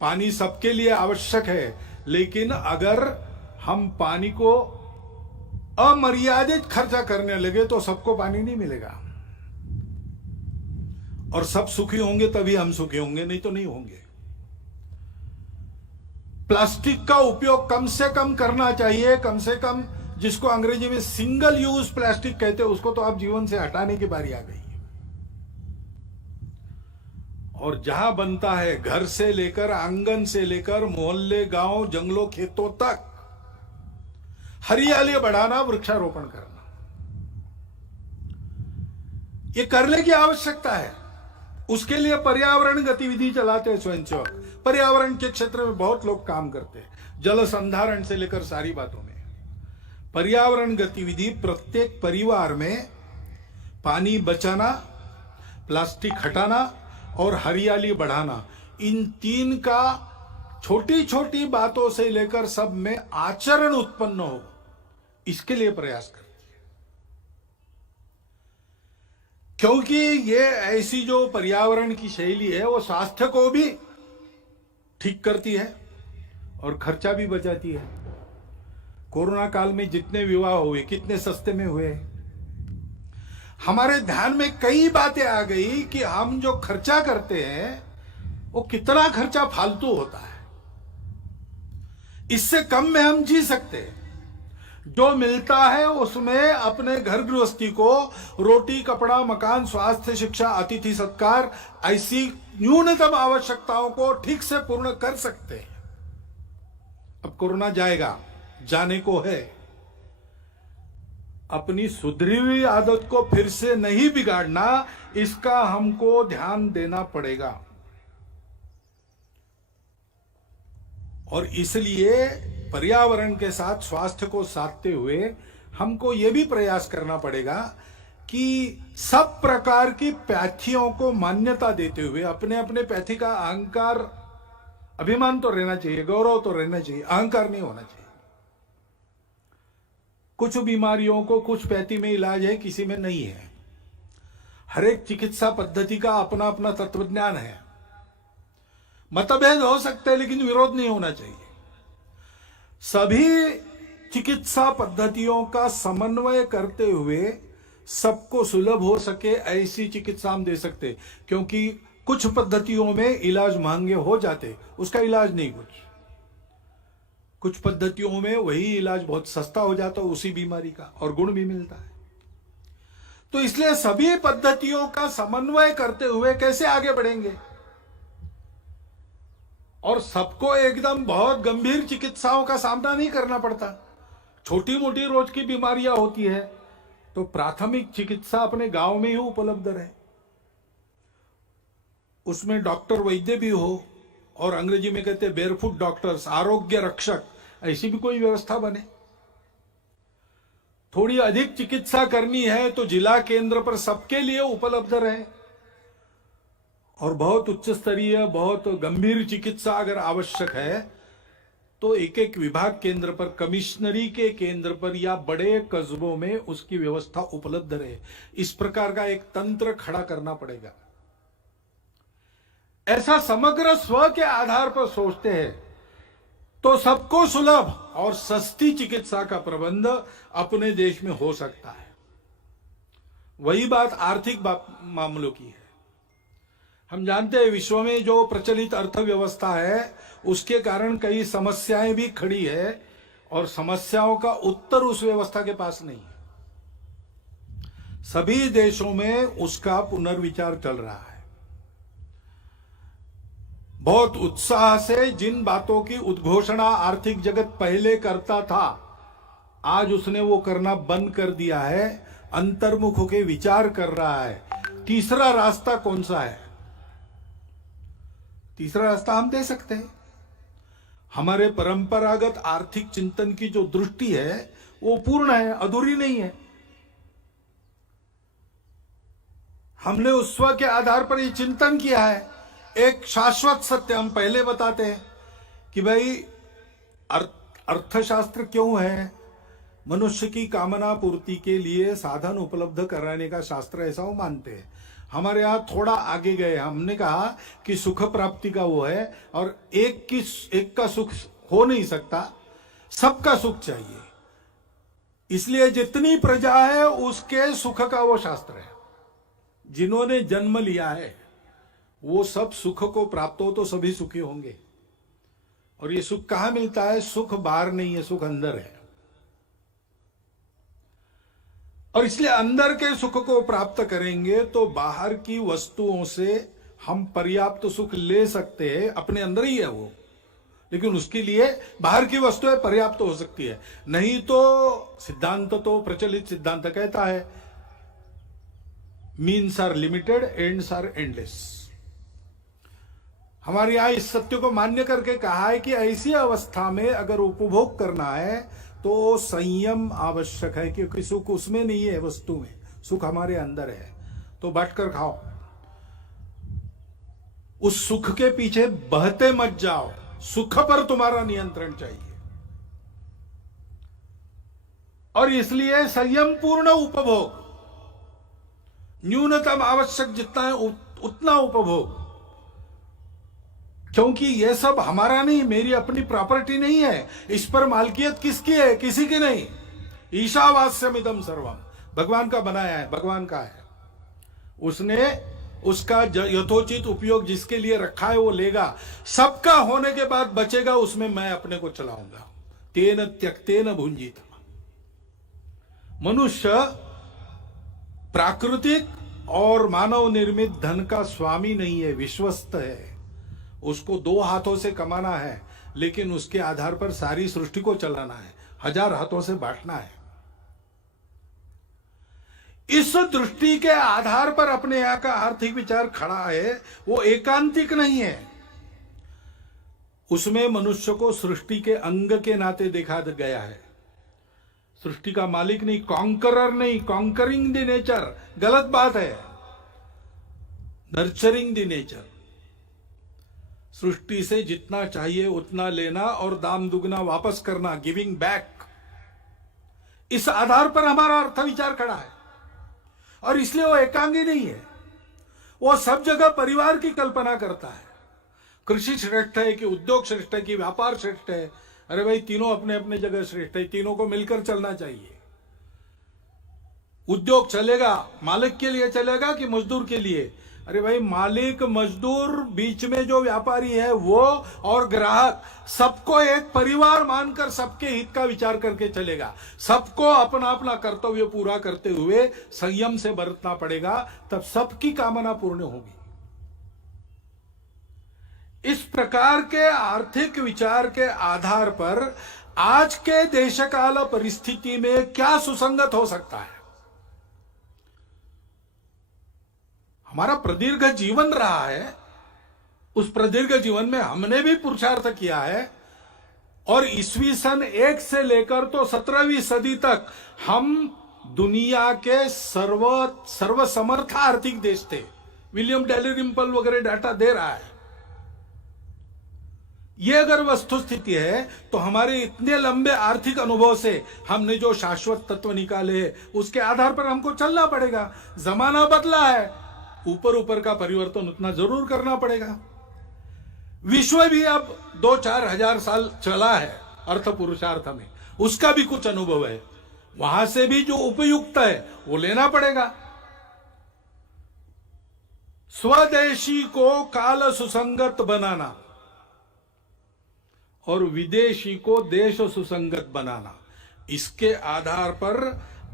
पानी सबके लिए आवश्यक है, लेकिन अगर हम पानी को अमर्यादित खर्चा करने लगे तो सबको पानी नहीं मिलेगा, और सब सुखी होंगे तभी हम सुखी होंगे, नहीं तो नहीं होंगे। प्लास्टिक का उपयोग कम से कम करना चाहिए, कम से कम, जिसको अंग्रेजी में सिंगल यूज प्लास्टिक कहते हैं, उसको तो आप जीवन से हटाने की बारी आ गई। और जहां बनता है, घर से लेकर, आंगन से लेकर, मोहल्ले, गांव, जंगलों, खेतों तक हरियाली बढ़ाना, वृक्षारोपण करना, ये करने की आवश्यकता है। उसके लिए पर्यावरण गतिविधि चलाते हैं स्वयंसेवक। पर्यावरण के क्षेत्र में बहुत लोग काम करते हैं, जल संधारण से लेकर सारी बातों में। पर्यावरण गतिविधि प्रत्येक परिवार में पानी बचाना, प्लास्टिक हटाना और हरियाली बढ़ाना, इन तीन का छोटी छोटी बातों से लेकर सब में आचरण उत्पन्न हो, इसके लिए प्रयास करती है। क्योंकि ये ऐसी जो पर्यावरण की शैली है वो स्वास्थ्य को भी ठीक करती है और खर्चा भी बचाती है। कोरोना काल में जितने विवाह हुए कितने सस्ते में हुए। हमारे ध्यान में कई बातें आ गई कि हम जो खर्चा करते हैं वो कितना खर्चा फालतू होता है, इससे कम में हम जी सकते हैं। जो मिलता है उसमें अपने घर गृहस्थी को रोटी, कपड़ा, मकान, स्वास्थ्य, शिक्षा, अतिथि सत्कार, ऐसी न्यूनतम आवश्यकताओं को ठीक से पूर्ण कर सकते हैं। अब कोरोना जाएगा, जाने को है, अपनी सुधरी हुई आदत को फिर से नहीं बिगाड़ना, इसका हमको ध्यान देना पड़ेगा। और इसलिए पर्यावरण के साथ स्वास्थ्य को साधते हुए हमको यह भी प्रयास करना पड़ेगा कि सब प्रकार की पैथियों को मान्यता देते हुए अपने अपने पैथी का अहंकार, अभिमान तो रहना चाहिए, गौरव तो रहना चाहिए, अहंकार नहीं होना चाहिए। कुछ बीमारियों को कुछ पैथी में इलाज है, किसी में नहीं है। हर एक चिकित्सा पद्धति का अपना अपना तत्वज्ञान है। मतभेद हो सकते हैं लेकिन विरोध नहीं होना चाहिए। सभी चिकित्सा पद्धतियों का समन्वय करते हुए सबको सुलभ हो सके ऐसी चिकित्सा हम दे सकते, क्योंकि कुछ पद्धतियों में इलाज महंगे हो जाते, उसका इलाज नहीं। कुछ पद्धतियों में वही इलाज बहुत सस्ता हो जाता है उसी बीमारी का, और गुण भी मिलता है। तो इसलिए सभी पद्धतियों का समन्वय करते हुए कैसे आगे बढ़ेंगे, और सबको एकदम बहुत गंभीर चिकित्साओं का सामना नहीं करना पड़ता। छोटी मोटी रोज की बीमारियां होती है तो प्राथमिक चिकित्सा अपने गांव में ही उपलब्ध रहे, उसमें डॉक्टर वैद्य भी हो, और अंग्रेजी में कहते हैं बेयरफुट डॉक्टर्स, आरोग्य रक्षक, ऐसी भी कोई व्यवस्था बने। थोड़ी अधिक चिकित्सा करनी है तो जिला केंद्र पर सबके लिए उपलब्ध रहे, और बहुत उच्च स्तरीय, बहुत गंभीर चिकित्सा अगर आवश्यक है तो एक एक विभाग केंद्र पर, कमिश्नरी के केंद्र पर या बड़े कस्बों में उसकी व्यवस्था उपलब्ध रहे। इस प्रकार का एक तंत्र खड़ा करना पड़ेगा। ऐसा समग्र स्व के आधार पर सोचते हैं तो सबको सुलभ और सस्ती चिकित्सा का प्रबंध अपने देश में हो सकता है। वही बात आर्थिक मामलों की है। हम जानते हैं विश्व में जो प्रचलित अर्थव्यवस्था है उसके कारण कई समस्याएं भी खड़ी है, और समस्याओं का उत्तर उस व्यवस्था के पास नहीं है। सभी देशों में उसका पुनर्विचार चल रहा है। बहुत उत्साह से जिन बातों की उद्घोषणा आर्थिक जगत पहले करता था, आज उसने वो करना बंद कर दिया है, अंतर्मुख होकर विचार कर रहा है। तीसरा रास्ता कौन सा है? तीसरा रास्ता हम दे सकते हैं। हमारे परंपरागत आर्थिक चिंतन की जो दृष्टि है वो पूर्ण है, अधूरी नहीं है। हमने उस स्व के आधार पर ये चिंतन किया है। एक शाश्वत सत्य हम पहले बताते हैं कि भाई अर्थशास्त्र क्यों है? मनुष्य की कामना पूर्ति के लिए साधन उपलब्ध कराने का शास्त्र, ऐसा वो मानते हैं। हमारे यहां थोड़ा आगे गए, हमने कहा कि सुख प्राप्ति का वो है, और एक का सुख हो नहीं सकता, सबका सुख चाहिए। इसलिए जितनी प्रजा है उसके सुख का वो शास्त्र है। जिन्होंने जन्म लिया है वो सब सुख को प्राप्त हो तो सभी सुखी होंगे। और ये सुख कहां मिलता है? सुख बाहर नहीं है, सुख अंदर है। और इसलिए अंदर के सुख को प्राप्त करेंगे तो बाहर की वस्तुओं से हम पर्याप्त सुख ले सकते हैं, अपने अंदर ही है वो, लेकिन उसके लिए बाहर की वस्तुएं पर्याप्त हो सकती है। नहीं तो सिद्धांत तो प्रचलित सिद्धांत कहता है means are limited, ends are endless. हमारे यहां इस सत्य को मान्य करके कहा है कि ऐसी अवस्था में अगर उपभोग करना है तो संयम आवश्यक है, क्योंकि सुख उसमें नहीं है, वस्तु में। सुख हमारे अंदर है, तो बांटकर खाओ। उस सुख के पीछे बहते मत जाओ, सुख पर तुम्हारा नियंत्रण चाहिए। और इसलिए संयम पूर्ण उपभोग, न्यूनतम आवश्यक जितना है उतना उपभोग, क्योंकि यह सब हमारा नहीं, मेरी अपनी प्रॉपर्टी नहीं है। इस पर मालकियत किसकी है? किसी की नहीं। ईशावास्यमिदं सर्वम, भगवान का बनाया है, भगवान का है। उसने उसका यथोचित उपयोग जिसके लिए रखा है वो लेगा। सबका होने के बाद बचेगा, उसमें मैं अपने को चलाऊंगा। तेन त्यक्तेन भुंजित। मनुष्य प्राकृतिक और मानव निर्मित धन का स्वामी नहीं है, विश्वस्त है। उसको दो हाथों से कमाना है, लेकिन उसके आधार पर सारी सृष्टि को चलाना है, 1000 हाथों से बांटना है। इस दृष्टि के आधार पर अपने यहां का आर्थिक विचार खड़ा है, वो एकांतिक नहीं है। उसमें मनुष्य को सृष्टि के अंग के नाते देखा गया है। सृष्टि का मालिक नहीं, कॉन्करर नहीं, कॉन्करिंग द नेचर गलत बात है। नर्चरिंग द नेचर, सृष्टि से जितना चाहिए उतना लेना और दाम दुगना वापस करना, गिविंग बैक। इस आधार पर हमारा अर्थ विचार खड़ा है, और इसलिए वो एकांगी नहीं है। वो सब जगह परिवार की कल्पना करता है। कृषि श्रेष्ठ है कि उद्योग श्रेष्ठ है कि व्यापार श्रेष्ठ है? अरे भाई, तीनों अपने अपने जगह श्रेष्ठ है, तीनों को मिलकर चलना चाहिए। उद्योग चलेगा मालिक के लिए चलेगा कि मजदूर के लिए? अरे भाई, मालिक मजदूर बीच में जो व्यापारी है वो और ग्राहक, सबको एक परिवार मानकर सबके हित का विचार करके चलेगा। सबको अपना अपना कर्तव्य पूरा करते हुए संयम से बरतना पड़ेगा, तब सबकी कामना पूर्ण होगी। इस प्रकार के आर्थिक विचार के आधार पर आज के देशकाल परिस्थिति में क्या सुसंगत हो सकता है? हमारा प्रदीर्घ जीवन रहा है, उस प्रदीर्घ जीवन में हमने भी पुरुषार्थ किया है, और ईस्वी सन 1 से लेकर तो 17वीं सदी तक हम दुनिया के सर्वसमर्थ आर्थिक देश थे। विलियम डैलिरिम्पल वगैरह डाटा दे रहा है। यह अगर वस्तुस्थिति है तो हमारे इतने लंबे आर्थिक अनुभव से हमने जो शाश्वत तत्व निकाले उसके आधार पर हमको चलना पड़ेगा। जमाना बदला है, ऊपर ऊपर का परिवर्तन उतना जरूर करना पड़ेगा। विश्व भी अब 2-4 हजार साल चला है अर्थ पुरुषार्थ में, उसका भी कुछ अनुभव है। वहां से भी जो उपयुक्त है वो लेना पड़ेगा। स्वदेशी को काल सुसंगत बनाना और विदेशी को देश सुसंगत बनाना, इसके आधार पर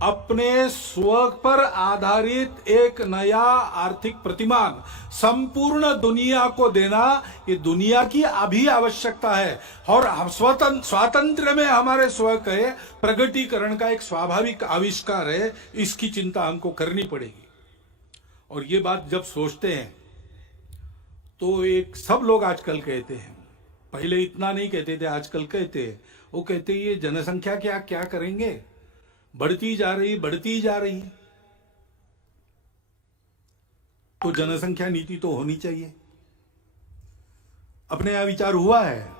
अपने स्व पर आधारित एक नया आर्थिक प्रतिमान संपूर्ण दुनिया को देना, ये दुनिया की अभी आवश्यकता है। और स्वातंत्र्य में हमारे स्व के प्रगटीकरण का एक स्वाभाविक आविष्कार है, इसकी चिंता हमको करनी पड़ेगी। और ये बात जब सोचते हैं तो एक सब लोग आजकल कहते हैं, पहले इतना नहीं कहते थे, आजकल कहते हैं, वो कहते ये जनसंख्या क्या क्या करेंगे, बढ़ती जा रही। तो जनसंख्या नीति तो होनी चाहिए। अपने यहां विचार हुआ है,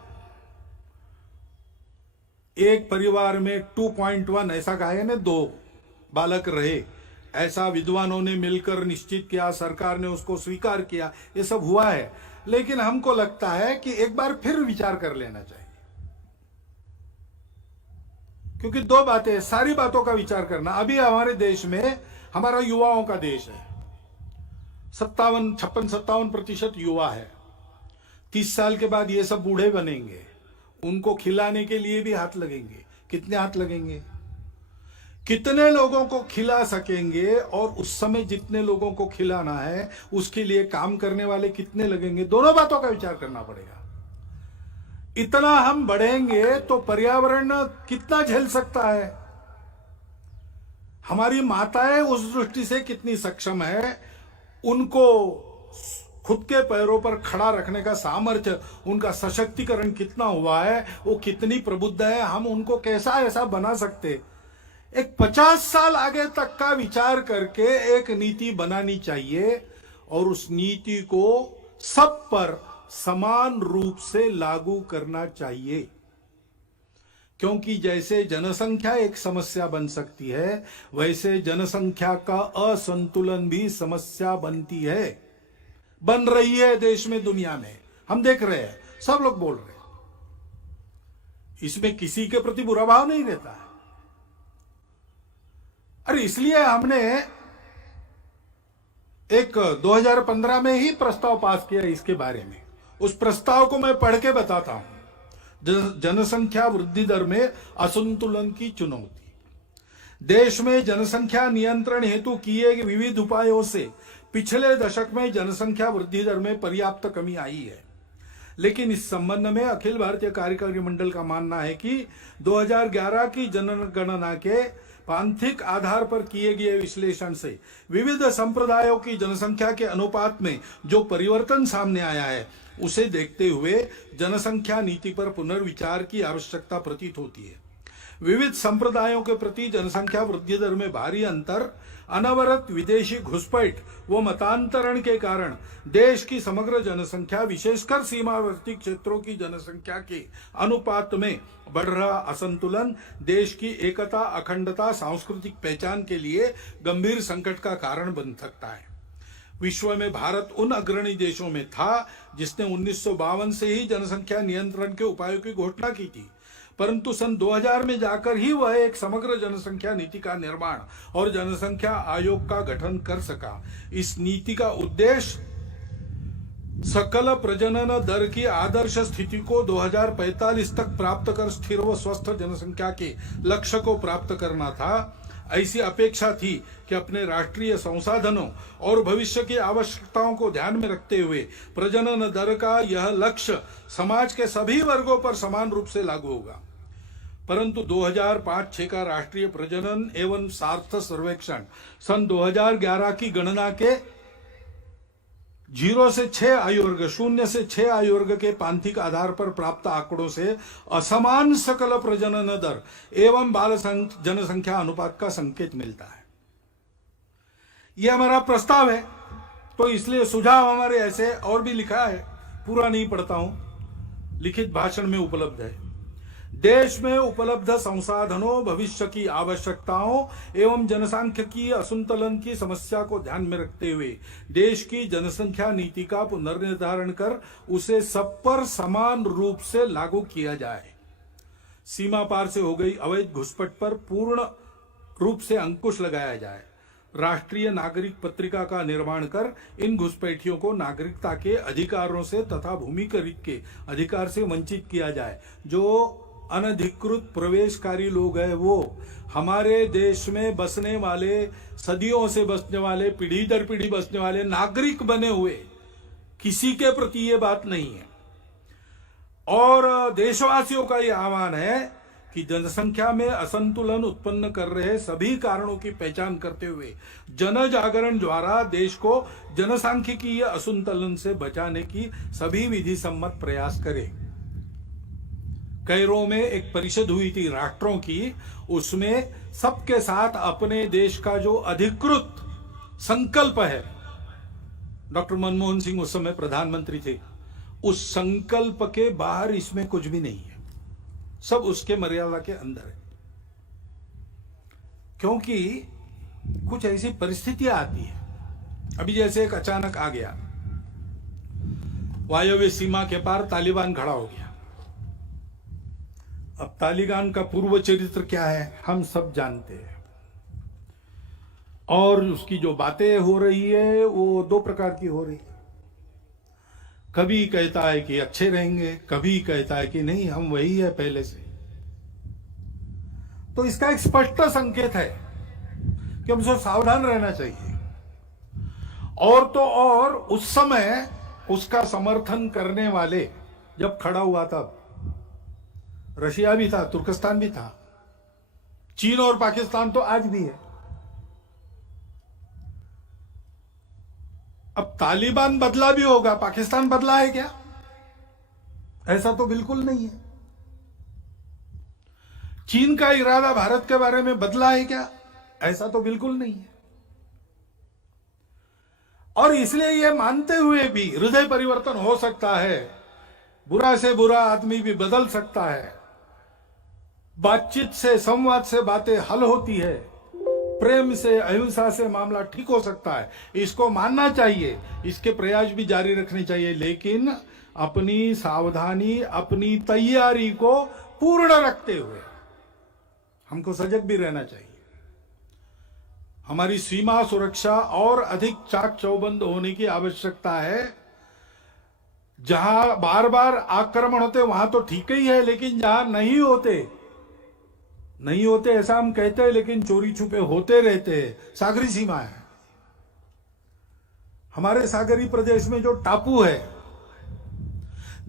एक परिवार में 2.1 ऐसा कहा है ना, 2 बालक रहे, ऐसा विद्वानों ने मिलकर निश्चित किया, सरकार ने उसको स्वीकार किया, ये सब हुआ है। लेकिन हमको लगता है कि एक बार फिर विचार कर लेना चाहिए, क्योंकि 2 बातें, सारी बातों का विचार करना। अभी हमारे देश में, हमारा युवाओं का देश है, 56-57% युवा है। 30 साल के बाद ये सब बूढ़े बनेंगे, उनको खिलाने के लिए भी हाथ लगेंगे। कितने हाथ लगेंगे? कितने लोगों को खिला सकेंगे, और उस समय जितने लोगों को खिलाना है उसके लिए काम करने वाले कितने लगेंगे? दोनों बातों का विचार करना पड़ेगा। इतना हम बढ़ेंगे तो पर्यावरण कितना झेल सकता है? हमारी माताएं उस दृष्टि से कितनी सक्षम है, उनको खुद के पैरों पर खड़ा रखने का सामर्थ्य, उनका सशक्तिकरण कितना हुआ है, वो कितनी प्रबुद्ध है, हम उनको कैसा ऐसा बना सकते, एक 50 साल आगे तक का विचार करके एक नीति बनानी चाहिए और उस नीति को सब पर समान रूप से लागू करना चाहिए। क्योंकि जैसे जनसंख्या एक समस्या बन सकती है, वैसे जनसंख्या का असंतुलन भी समस्या बनती है, बन रही है देश में, दुनिया में। हम देख रहे हैं, सब लोग बोल रहे हैं। इसमें किसी के प्रति बुरा भाव नहीं रहता है। अरे इसलिए हमने एक 2015 में ही प्रस्ताव पास किया इसके बारे में। उस प्रस्ताव को मैं पढ़ के बताता हूं। जनसंख्या वृद्धि दर में असंतुलन की चुनौती। देश में जनसंख्या नियंत्रण हेतु किए गए विविध उपायों से पिछले दशक में जनसंख्या वृद्धि दर में पर्याप्त कमी आई है, लेकिन इस संबंध में अखिल भारतीय कार्यकारी मंडल का मानना है कि 2011 की जनगणना के पांथिक आधार पर किए गए विश्लेषण से विविध संप्रदायों की जनसंख्या के अनुपात में जो परिवर्तन सामने आया है, उसे देखते हुए जनसंख्या नीति पर पुनर्विचार की आवश्यकता प्रतीत होती है। विविध संप्रदायों के प्रति जनसंख्या वृद्धि दर में भारी अंतर, अनवरत विदेशी घुसपैठ व मतांतरण के कारण देश की समग्र जनसंख्या, विशेषकर सीमावर्ती क्षेत्रों की जनसंख्या के अनुपात में बढ़ रहा असंतुलन देश की एकता, अखंडता, सांस्कृतिक पहचान के लिए गंभीर संकट का कारण बन सकता है। विश्व में भारत उन अग्रणी देशों में था जिसने 1952 से ही जनसंख्या नियंत्रण के उपायों की घोषणा की थी, परंतु सन 2000 में जाकर ही वह एक समग्र जनसंख्या नीति का निर्माण और जनसंख्या आयोग का गठन कर सका। इस नीति का उद्देश्य सकल प्रजनन दर की आदर्श स्थिति को 2045 तक प्राप्त कर स्थिर व स्वस्थ जनसंख्या के लक्ष्य को प्राप्त करना था। ऐसी अपेक्षा थी कि अपने राष्ट्रीय संसाधनों और भविष्य की आवश्यकताओं को ध्यान में रखते हुए प्रजनन दर का यह लक्ष्य समाज के सभी वर्गों पर समान रूप से लागू होगा। परंतु 2005-6 का राष्ट्रीय प्रजनन एवं सार्थ सर्वेक्षण सन 2011 की गणना के 0 से 6 आयु वर्ग, 0 से 6 आयु वर्ग के पांथिक आधार पर प्राप्त आंकड़ों से असमान सकल प्रजनन दर एवं बाल जनसंख्या अनुपात का संकेत मिलता है। यह हमारा प्रस्ताव है, तो इसलिए सुझाव हमारे ऐसे और भी लिखा है, पूरा नहीं पढ़ता हूं, लिखित भाषण में उपलब्ध है। देश में उपलब्ध संसाधनों, भविष्य की आवश्यकताओं एवं जनसांख्यिकीय असंतुलन की समस्या को ध्यान में रखते हुए देश की जनसंख्या नीति का पुनर्निर्धारण कर उसे सब पर समान रूप से लागू किया जाए। सीमा पार से हो गई अवैध घुसपैठ पर पूर्ण रूप से अंकुश लगाया जाए। राष्ट्रीय नागरिक पत्रिका का निर्माण कर इन घुसपैठियों को नागरिकता के अधिकारों से तथा भूमिकरित के अधिकार से वंचित किया जाए। जो अनधिकृत प्रवेशकारी लोग हैं, वो हमारे देश में बसने वाले, सदियों से बसने वाले, पीढ़ी दर पीढ़ी बसने वाले नागरिक बने हुए, किसी के प्रति ये बात नहीं है। और देशवासियों का ये आह्वान है कि जनसंख्या में असंतुलन उत्पन्न कर रहे सभी कारणों की पहचान करते हुए जन जागरण द्वारा देश को जनसांख्यिकीय असंतुलन से बचाने की सभी विधि सम्मत प्रयास करें। कैरो में एक परिषद हुई थी राष्ट्रों की, उसमें सबके साथ अपने देश का जो अधिकृत संकल्प है, डॉक्टर मनमोहन सिंह उस समय प्रधानमंत्री थे, उस संकल्प के बाहर इसमें कुछ भी नहीं है, सब उसके मर्यादा के अंदर है। क्योंकि कुछ ऐसी परिस्थितियां आती है, अभी जैसे एक अचानक आ गया, वायव्य सीमा के पार तालिबान खड़ा हो गया। अब तालिबान का पूर्व चरित्र क्या है हम सब जानते हैं, और उसकी जो बातें हो रही है वो दो प्रकार की हो रही है। कभी कहता है कि अच्छे रहेंगे, कभी कहता है कि नहीं हम वही है पहले से। तो इसका एक स्पष्ट संकेत है कि हमसे सावधान रहना चाहिए। और तो और उस समय उसका समर्थन करने वाले जब खड़ा हुआ तब रशिया भी था, तुर्कस्तान भी था, चीन और पाकिस्तान तो आज भी है। अब तालिबान बदला भी होगा, पाकिस्तान बदला है क्या? ऐसा तो बिल्कुल नहीं है। चीन का इरादा भारत के बारे में बदला है क्या? ऐसा तो बिल्कुल नहीं है। और इसलिए यह मानते हुए भी हृदय परिवर्तन हो सकता है, बुरा से बुरा आदमी भी बदल सकता है, बातचीत से, संवाद से बातें हल होती है, प्रेम से, अहिंसा से मामला ठीक हो सकता है, इसको मानना चाहिए, इसके प्रयास भी जारी रखने चाहिए, लेकिन अपनी सावधानी, अपनी तैयारी को पूर्ण रखते हुए हमको सजग भी रहना चाहिए। हमारी सीमा सुरक्षा और अधिक चाक चौबंद होने की आवश्यकता है। जहां बार बार आक्रमण होते वहां तो ठीक ही है, लेकिन जहां नहीं होते ऐसा हम कहते हैं, लेकिन चोरी छुपे होते रहते हैं। सागरी सीमा है, हमारे सागरी प्रदेश में जो टापू है,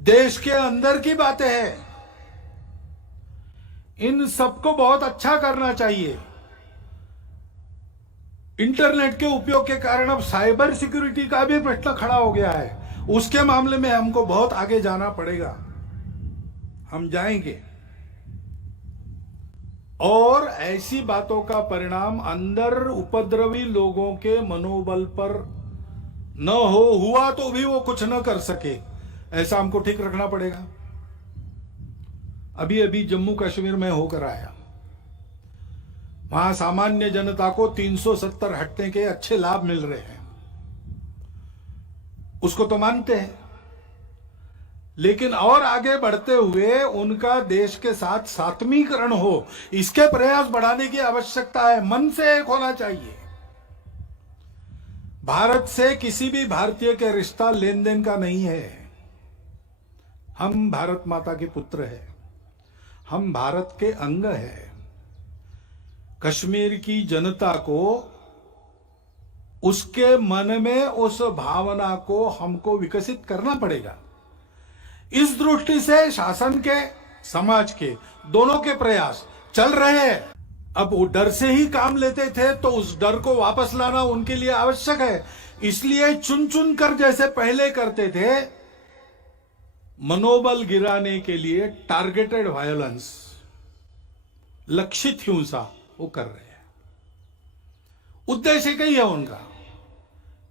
देश के अंदर की बातें हैं, इन सबको बहुत अच्छा करना चाहिए। इंटरनेट के उपयोग के कारण अब साइबर सिक्योरिटी का भी प्रश्न खड़ा हो गया है। उसके मामले में हमको बहुत आगे जाना पड़ेगा, हम जाएंगे। और ऐसी बातों का परिणाम अंदर उपद्रवी लोगों के मनोबल पर न हो, हुआ तो भी वो कुछ न कर सके, ऐसा हमको ठीक रखना पड़ेगा। अभी अभी जम्मू कश्मीर में होकर आया, वहां सामान्य जनता को 370 हटने के अच्छे लाभ मिल रहे हैं, उसको तो मानते हैं, लेकिन और आगे बढ़ते हुए उनका देश के साथ सात्मीकरण हो, इसके प्रयास बढ़ाने की आवश्यकता है। मन से एक होना चाहिए। भारत से किसी भी भारतीय के रिश्ता लेन देन का नहीं है। हम भारत माता के पुत्र हैं, हम भारत के अंग हैं। कश्मीर की जनता को, उसके मन में उस भावना को हमको विकसित करना पड़ेगा। इस दृष्टि से शासन के, समाज के, दोनों के प्रयास चल रहे हैं। अब वो डर से ही काम लेते थे, तो उस डर को वापस लाना उनके लिए आवश्यक है। इसलिए चुन चुन कर जैसे पहले करते थे, मनोबल गिराने के लिए टारगेटेड वायलेंस, लक्षित हिंसा वो कर रहे हैं। उद्देश्य ही है उनका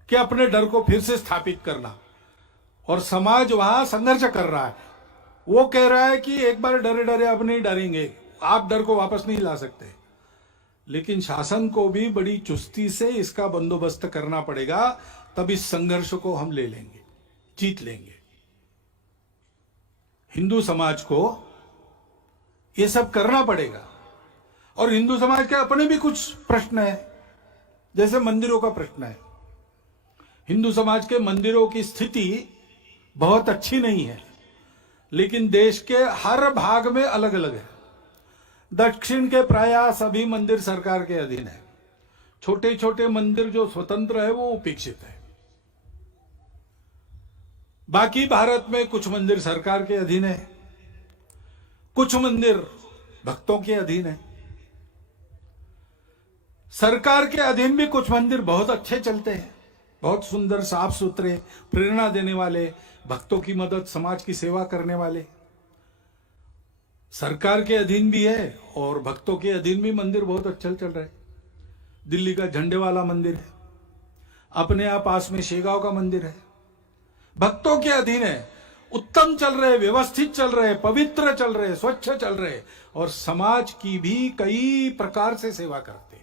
कि अपने डर को फिर से स्थापित करना, और समाज वहां संघर्ष कर रहा है। वो कह रहा है कि एक बार डरे डरे अब नहीं डरेंगे, आप डर को वापस नहीं ला सकते। लेकिन शासन को भी बड़ी चुस्ती से इसका बंदोबस्त करना पड़ेगा, तब इस संघर्ष को हम ले लेंगे, जीत लेंगे। हिंदू समाज को ये सब करना पड़ेगा। और हिंदू समाज के अपने भी कुछ प्रश्न है, जैसे मंदिरों का प्रश्न है। हिंदू समाज के मंदिरों की स्थिति बहुत अच्छी नहीं है, लेकिन देश के हर भाग में अलग अलग है। दक्षिण के प्रायः सभी मंदिर सरकार के अधीन है। छोटे छोटे मंदिर जो स्वतंत्र है वो उपेक्षित है। बाकी भारत में कुछ मंदिर सरकार के अधीन है, कुछ मंदिर भक्तों के अधीन है। सरकार के अधीन भी कुछ मंदिर बहुत अच्छे चलते हैं, बहुत सुंदर, साफ सुथरे, प्रेरणा देने वाले, भक्तों की मदद, समाज की सेवा करने वाले। सरकार के अधीन भी है और भक्तों के अधीन भी मंदिर बहुत अच्छे चल रहे हैं। दिल्ली का झंडे वाला मंदिर है, अपने आप पास में शेगांव का मंदिर है, भक्तों के अधीन है, उत्तम चल रहे, व्यवस्थित चल रहे, पवित्र चल रहे, स्वच्छ चल रहे, और समाज की भी कई प्रकार से सेवा करते हैं।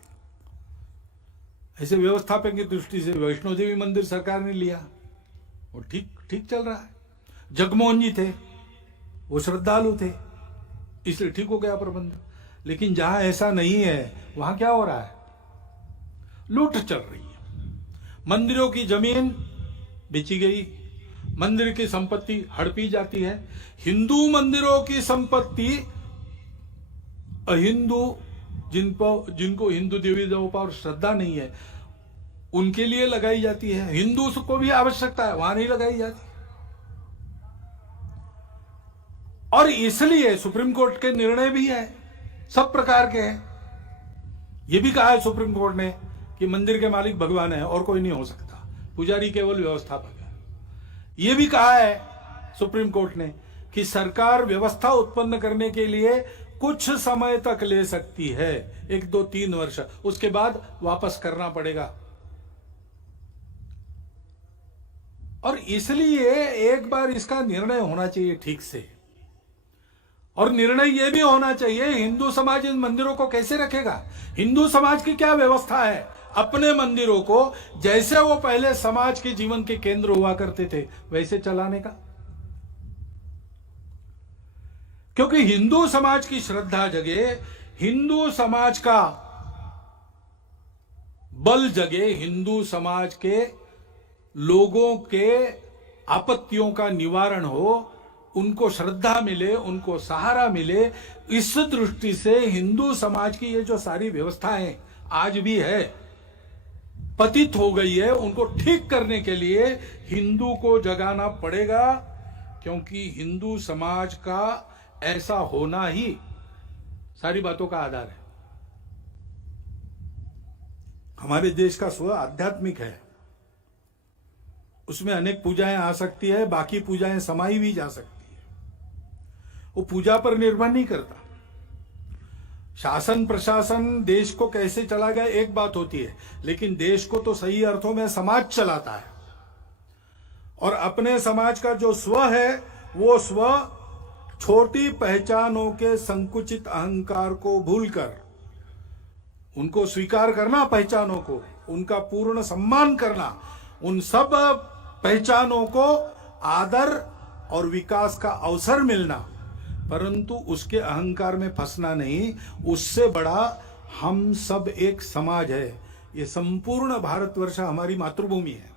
ऐसे व्यवस्थापन की दृष्टि से वैष्णो देवी मंदिर सरकार ने लिया, वो ठीक चल रहा है। जगमोहन जी थे, वो श्रद्धालु थे, इसलिए ठीक हो गया प्रबंध। लेकिन जहां ऐसा नहीं है, वहां क्या हो रहा है? लूट चल रही है। मंदिरों की जमीन बेची गई, मंदिर की संपत्ति हड़पी जाती है। हिंदू मंदिरों की संपत्ति अहिंदू, जिनको हिंदू देवी देवों पर श्रद्धा नहीं है, उनके लिए लगाई जाती है। हिंदू को भी आवश्यकता है, वहां नहीं लगाई जाती। और इसलिए सुप्रीम कोर्ट के निर्णय भी है, सब प्रकार के हैं। यह भी कहा है सुप्रीम कोर्ट ने कि मंदिर के मालिक भगवान है और कोई नहीं हो सकता, पुजारी केवल व्यवस्थापक है। यह भी कहा है सुप्रीम कोर्ट ने कि सरकार व्यवस्था उत्पन्न करने के लिए कुछ समय तक ले सकती है, 1 2 3 वर्ष, उसके बाद वापस करना पड़ेगा। और इसलिए एक बार इसका निर्णय होना चाहिए ठीक से, और निर्णय यह भी होना चाहिए हिंदू समाज इन मंदिरों को कैसे रखेगा। हिंदू समाज की क्या व्यवस्था है अपने मंदिरों को जैसे वो पहले समाज के जीवन के केंद्र हुआ करते थे वैसे चलाने का। क्योंकि हिंदू समाज की श्रद्धा जगे, हिंदू समाज का बल जगे, हिंदू समाज के लोगों के आपत्तियों का निवारण हो, उनको श्रद्धा मिले, उनको सहारा मिले, इस दृष्टि से हिंदू समाज की ये जो सारी व्यवस्थाएं आज भी है पतित हो गई है, उनको ठीक करने के लिए हिंदू को जगाना पड़ेगा। क्योंकि हिंदू समाज का ऐसा होना ही सारी बातों का आधार है। हमारे देश का स्व आध्यात्मिक है, उसमें अनेक पूजाएं आ सकती है, बाकी पूजाएं समाई भी जा सकती है, वो पूजा पर निर्भर नहीं करता। शासन प्रशासन देश को कैसे चला गया एक बात होती है, लेकिन देश को तो सही अर्थों में समाज चलाता है। और अपने समाज का जो स्व है वो स्व छोटी पहचानों के संकुचित अहंकार को भूलकर उनको स्वीकार करना, पहचानों को उनका पूर्ण सम्मान करना, उन सब पहचानों को आदर और विकास का अवसर मिलना, परंतु उसके अहंकार में फंसना नहीं। उससे बड़ा हम सब एक समाज है। ये संपूर्ण भारतवर्ष हमारी मातृभूमि है।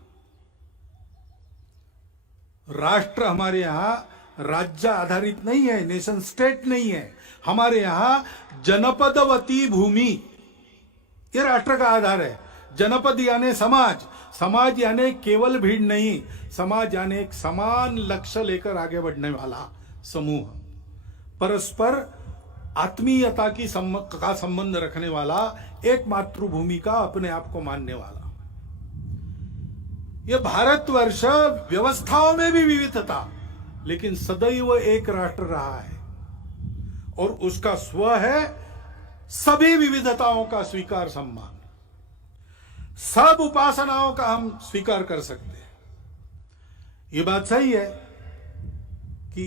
राष्ट्र हमारे यहां राज्य आधारित नहीं है, नेशन स्टेट नहीं है। हमारे यहां जनपदवती भूमि ये राष्ट्र का आधार है। जनपद यानी समाज, समाज यानी केवल भीड़ नहीं, समाज यानी एक समान लक्ष्य लेकर आगे बढ़ने वाला समूह, परस्पर आत्मीयता का संबंध रखने वाला, एक मातृभूमि का अपने आप को मानने वाला। यह भारतवर्ष व्यवस्थाओं में भी विविधता, लेकिन सदैव एक राष्ट्र रहा है, और उसका स्व है सभी विविधताओं का स्वीकार, सम्मान। सब उपासनाओं का हम स्वीकार कर सकते हैं। यह बात सही है कि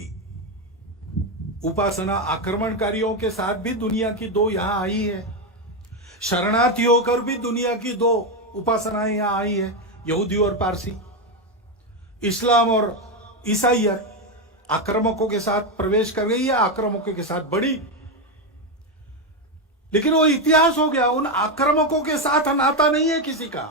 उपासना आक्रमणकारियों के साथ भी दुनिया की दो यहां आई है, शरणार्थी होकर भी दुनिया की दो उपासनाएं यहां आई है, यहूदी और पारसी, इस्लाम और ईसाइयत। आक्रामकों के साथ प्रवेश कर गई है, आक्रामकों के साथ बढ़ी, लेकिन वो इतिहास हो गया। उन आक्रामकों के साथ नाता नहीं है किसी का।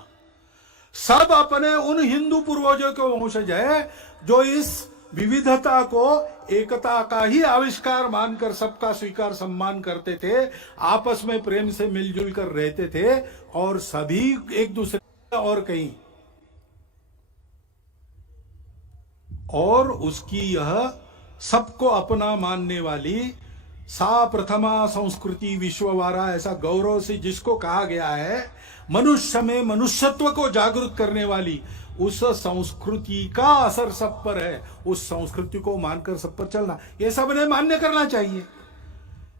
सब अपने उन हिंदू पूर्वजों के वंशज है जो इस विविधता को एकता का ही आविष्कार मानकर सबका स्वीकार सम्मान करते थे, आपस में प्रेम से मिलजुल कर रहते थे, और सभी एक दूसरे और कहीं। और उसकी यह सबको अपना मानने वाली सा प्रथमा संस्कृति विश्ववारा, ऐसा गौरव से जिसको कहा गया है, मनुष्य में मनुष्यत्व को जागृत करने वाली उस संस्कृति का असर सब पर है। उस संस्कृति को मानकर सब पर चलना, ये सबने मान्य करना चाहिए।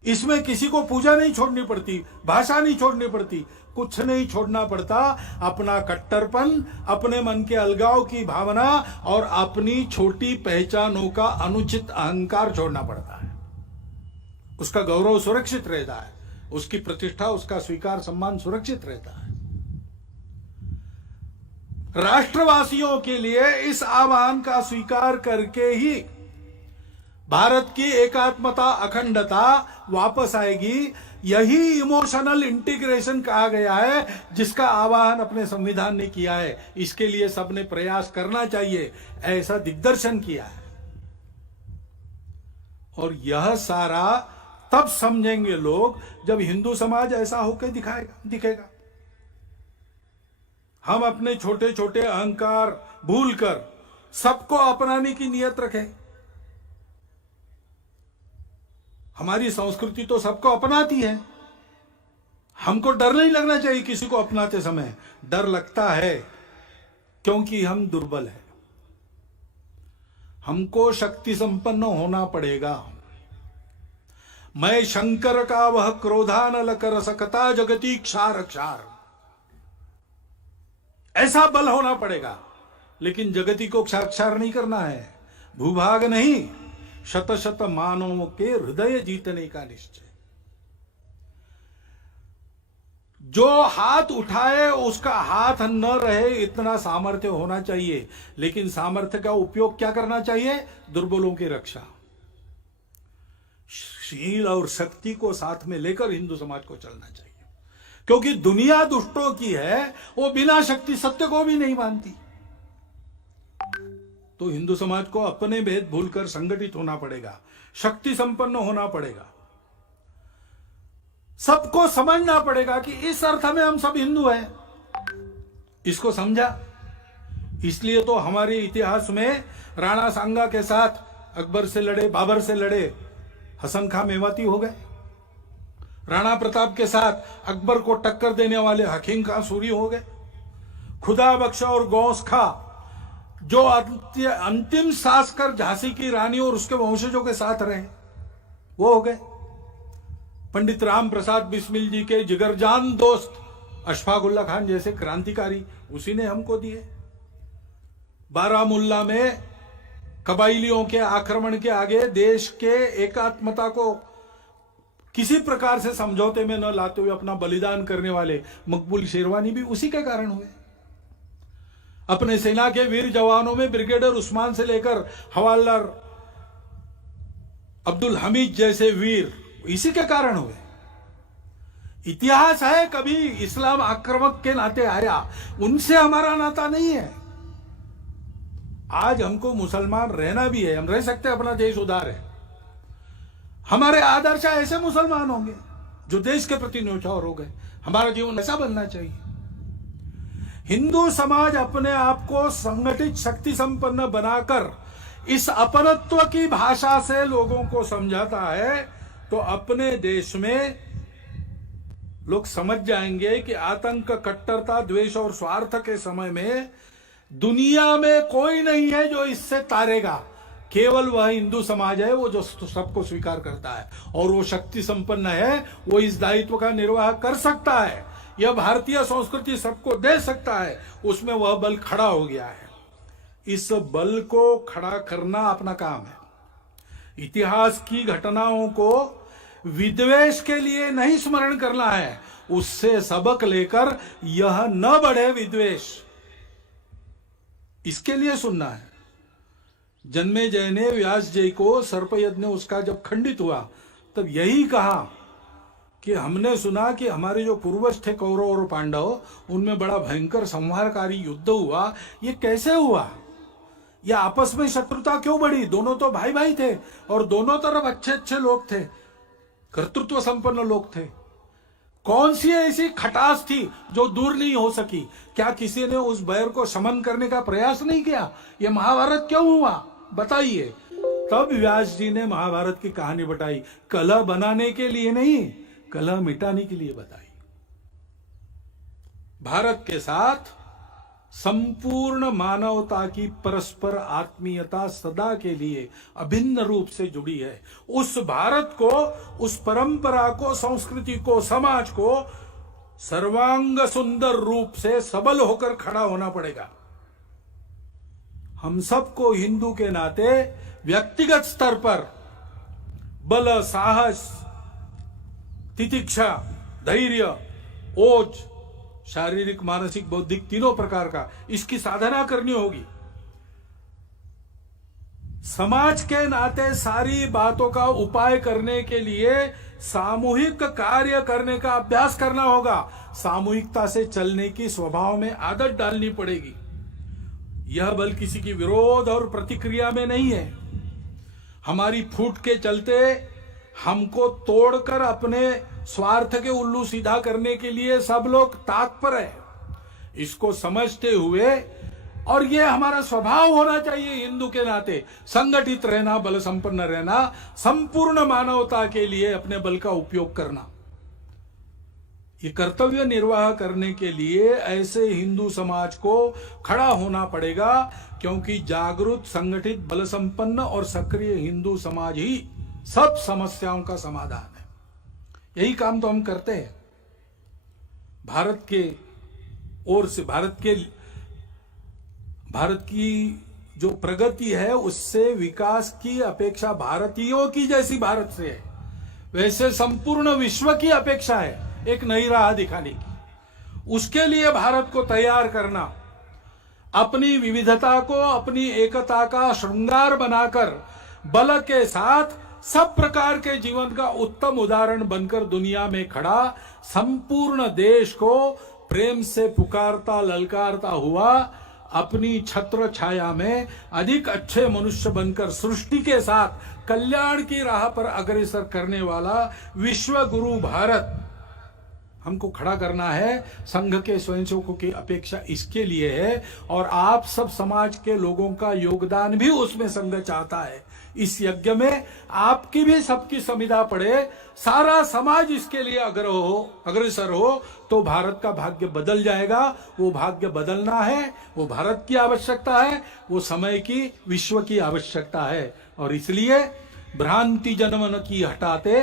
इसमें किसी को पूजा नहीं छोड़नी पड़ती, भाषा नहीं छोड़नी पड़ती, कुछ नहीं छोड़ना पड़ता। अपना कट्टरपन, अपने मन के अलगाव की भावना और अपनी छोटी पहचानों का अनुचित अहंकार छोड़ना पड़ता है। उसका गौरव सुरक्षित रहता है, उसकी प्रतिष्ठा, उसका स्वीकार सम्मान सुरक्षित रहता है। राष्ट्रवासियों के लिए इस आह्वान का स्वीकार करके ही भारत की एकात्मता, अखंडता वापस आएगी। यही इमोशनल इंटीग्रेशन कहा गया है, जिसका आह्वान अपने संविधान ने किया है। इसके लिए सबने प्रयास करना चाहिए, ऐसा दिग्दर्शन किया है। और यह सारा तब समझेंगे लोग जब हिंदू समाज ऐसा होकर दिखेगा। हम अपने छोटे छोटे अहंकार भूलकर सबको अपनाने की नियत रखें। हमारी संस्कृति तो सबको अपनाती है, हमको डर नहीं लगना चाहिए किसी को अपनाते समय। डर लगता है क्योंकि हम दुर्बल हैं। हमको शक्ति संपन्न होना पड़ेगा। मैं शंकर का वह क्रोधानल कर सकता जगती क्षार क्षार। ऐसा बल होना पड़ेगा, लेकिन जगती को क्षार नहीं करना है, भूभाग नहीं, शत शत मानवों के हृदय जीतने का निश्चय। जो हाथ उठाए उसका हाथ न रहे, इतना सामर्थ्य होना चाहिए। लेकिन सामर्थ्य का उपयोग क्या करना चाहिए? दुर्बलों की रक्षा। शील और शक्ति को साथ में लेकर हिंदू समाज को चलना चाहिए, क्योंकि दुनिया दुष्टों की है, वो बिना शक्ति सत्य को भी नहीं मानती। तो हिंदू समाज को अपने भेद भूलकर संगठित होना पड़ेगा, शक्ति संपन्न होना पड़ेगा। सबको समझना पड़ेगा कि इस अर्थ में हम सब हिंदू हैं। इसको समझा, इसलिए तो हमारे इतिहास में राणा सांगा के साथ अकबर से लड़े, बाबर से लड़े, हसन खां मेवाती हो गए। राणा प्रताप के साथ अकबर को टक्कर देने वाले हकीम खां सूरी हो गए। खुदा बख्श और गौस खां जो अंतिम सांस कर झांसी की रानी और उसके वंशजों के साथ रहे, वो हो गए। पंडित राम प्रसाद बिस्मिल जी के जिगरजान दोस्त अशफाक उल्ला खान जैसे क्रांतिकारी उसी ने हमको दिए। बारामुल्ला में कबाइलियों के आक्रमण के आगे देश के एकात्मता को किसी प्रकार से समझौते में न लाते हुए अपना बलिदान करने वाले मकबूल शेरवानी भी उसी के कारण हुए। अपने सेना के वीर जवानों में ब्रिगेडियर उस्मान से लेकर हवालदार अब्दुल हमीद जैसे वीर इसी के कारण हुए। इतिहास है, कभी इस्लाम आक्रमक के नाते आया, उनसे हमारा नाता नहीं है। आज हमको मुसलमान रहना भी है, हम रह सकते हैं, अपना देश उदार है। हमारे आदर्श ऐसे मुसलमान होंगे जो देश के प्रति न्यौछावर हो गए। हमारा जीवन ऐसा बनना चाहिए। हिंदू समाज अपने आप को संगठित शक्ति संपन्न बनाकर इस अपनत्व की भाषा से लोगों को समझाता है, तो अपने देश में लोग समझ जाएंगे कि आतंक, कट्टरता, द्वेष और स्वार्थ के समय में दुनिया में कोई नहीं है जो इससे तारेगा। केवल वह हिंदू समाज है वो जो सबको स्वीकार करता है, और वो शक्ति संपन्न है, वो इस दायित्व का निर्वाह कर सकता है। यह भारतीय संस्कृति सबको दे सकता है, उसमें वह बल खड़ा हो गया है। इस बल को खड़ा करना अपना काम है। इतिहास की घटनाओं को विद्वेष के लिए नहीं स्मरण करना है, उससे सबक लेकर यह न बढ़े विद्वेष, इसके लिए सुनना है। जन्मेजय ने व्यास जी को सर्पयज्ञ उसका जब खंडित हुआ तब यही कहा कि हमने सुना कि हमारे जो पूर्वज थे कौरव और पांडव, उनमें बड़ा भयंकर संहारकारी युद्ध हुआ, ये कैसे हुआ? या आपस में शत्रुता क्यों बढ़ी? दोनों तो भाई भाई थे और दोनों तरफ अच्छे अच्छे लोग थे, कर्तृत्व संपन्न लोग थे। कौन सी ऐसी खटास थी जो दूर नहीं हो सकी? क्या किसी ने उस बैर को शमन करने का प्रयास नहीं किया? यह महाभारत क्यों हुआ, बताइए। तब व्यास जी ने महाभारत की कहानी बताई, कलह बनाने के लिए नहीं, कलह मिटाने के लिए बताई। भारत के साथ संपूर्ण मानवता की परस्पर आत्मीयता सदा के लिए अभिन्न रूप से जुड़ी है। उस भारत को, उस परंपरा को, संस्कृति को, समाज को सर्वांग सुंदर रूप से सबल होकर खड़ा होना पड़ेगा। हम सबको हिंदू के नाते व्यक्तिगत स्तर पर बल, साहस, तितिक्षा, धैर्य, ओज, शारीरिक, मानसिक, बौद्धिक तीनों प्रकार का इसकी साधना करनी होगी। समाज के नाते सारी बातों का उपाय करने के लिए सामूहिक कार्य करने का अभ्यास करना होगा। सामूहिकता से चलने की स्वभाव में आदत डालनी पड़ेगी। यह बल किसी की विरोध और प्रतिक्रिया में नहीं है। हमारी फूट के चलते हमको तोड़कर अपने स्वार्थ के उल्लू सीधा करने के लिए सब लोग ताक पर है। इसको समझते हुए, और ये हमारा स्वभाव होना चाहिए हिंदू के नाते, संगठित रहना, बल संपन्न रहना, संपूर्ण मानवता के लिए अपने बल का उपयोग करना। ये कर्तव्य निर्वाह करने के लिए ऐसे हिंदू समाज को खड़ा होना पड़ेगा, क्योंकि जागरूक, संगठित, बल संपन्न और सक्रिय हिंदू समाज ही सब समस्याओं का समाधान है। यही काम तो हम करते हैं। भारत के ओर से भारत की जो प्रगति है उससे विकास की अपेक्षा भारतीयों की जैसी भारत से है, वैसे संपूर्ण विश्व की अपेक्षा है एक नई राह दिखाने की। उसके लिए भारत को तैयार करना, अपनी विविधता को अपनी एकता का श्रृंगार बनाकर बल के साथ सब प्रकार के जीवन का उत्तम उदाहरण बनकर दुनिया में खड़ा संपूर्ण देश को प्रेम से पुकारता ललकारता हुआ अपनी छत्र छाया में अधिक अच्छे मनुष्य बनकर सृष्टि के साथ कल्याण की राह पर अग्रसर करने वाला विश्व गुरु भारत हमको खड़ा करना है। संघ के स्वयंसेवकों की अपेक्षा इसके लिए है और आप सब समाज के लोगों का योगदान भी उसमें संघ चाहता है। इस यज्ञ में आपकी भी सबकी संविदा पड़े, सारा समाज इसके लिए अग्रसर हो तो भारत का भाग्य बदल जाएगा। वो भाग्य बदलना है, वो भारत की आवश्यकता है, वो समय की विश्व की आवश्यकता है। और इसलिए भ्रांति जनमन की हटाते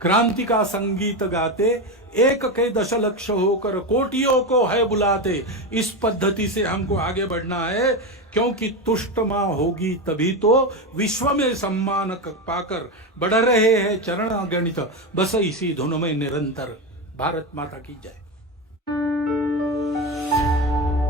क्रांति का संगीत गाते, एक के दशलक्ष होकर कोटियों को है बुलाते। इस पद्धति से हमको आगे बढ़ना है, क्योंकि तुष्ट मां होगी तभी तो विश्व में सम्मान पाकर बढ़ रहे हैं चरण अगणित, बस इसी धुन में निरंतर। भारत माता की जय।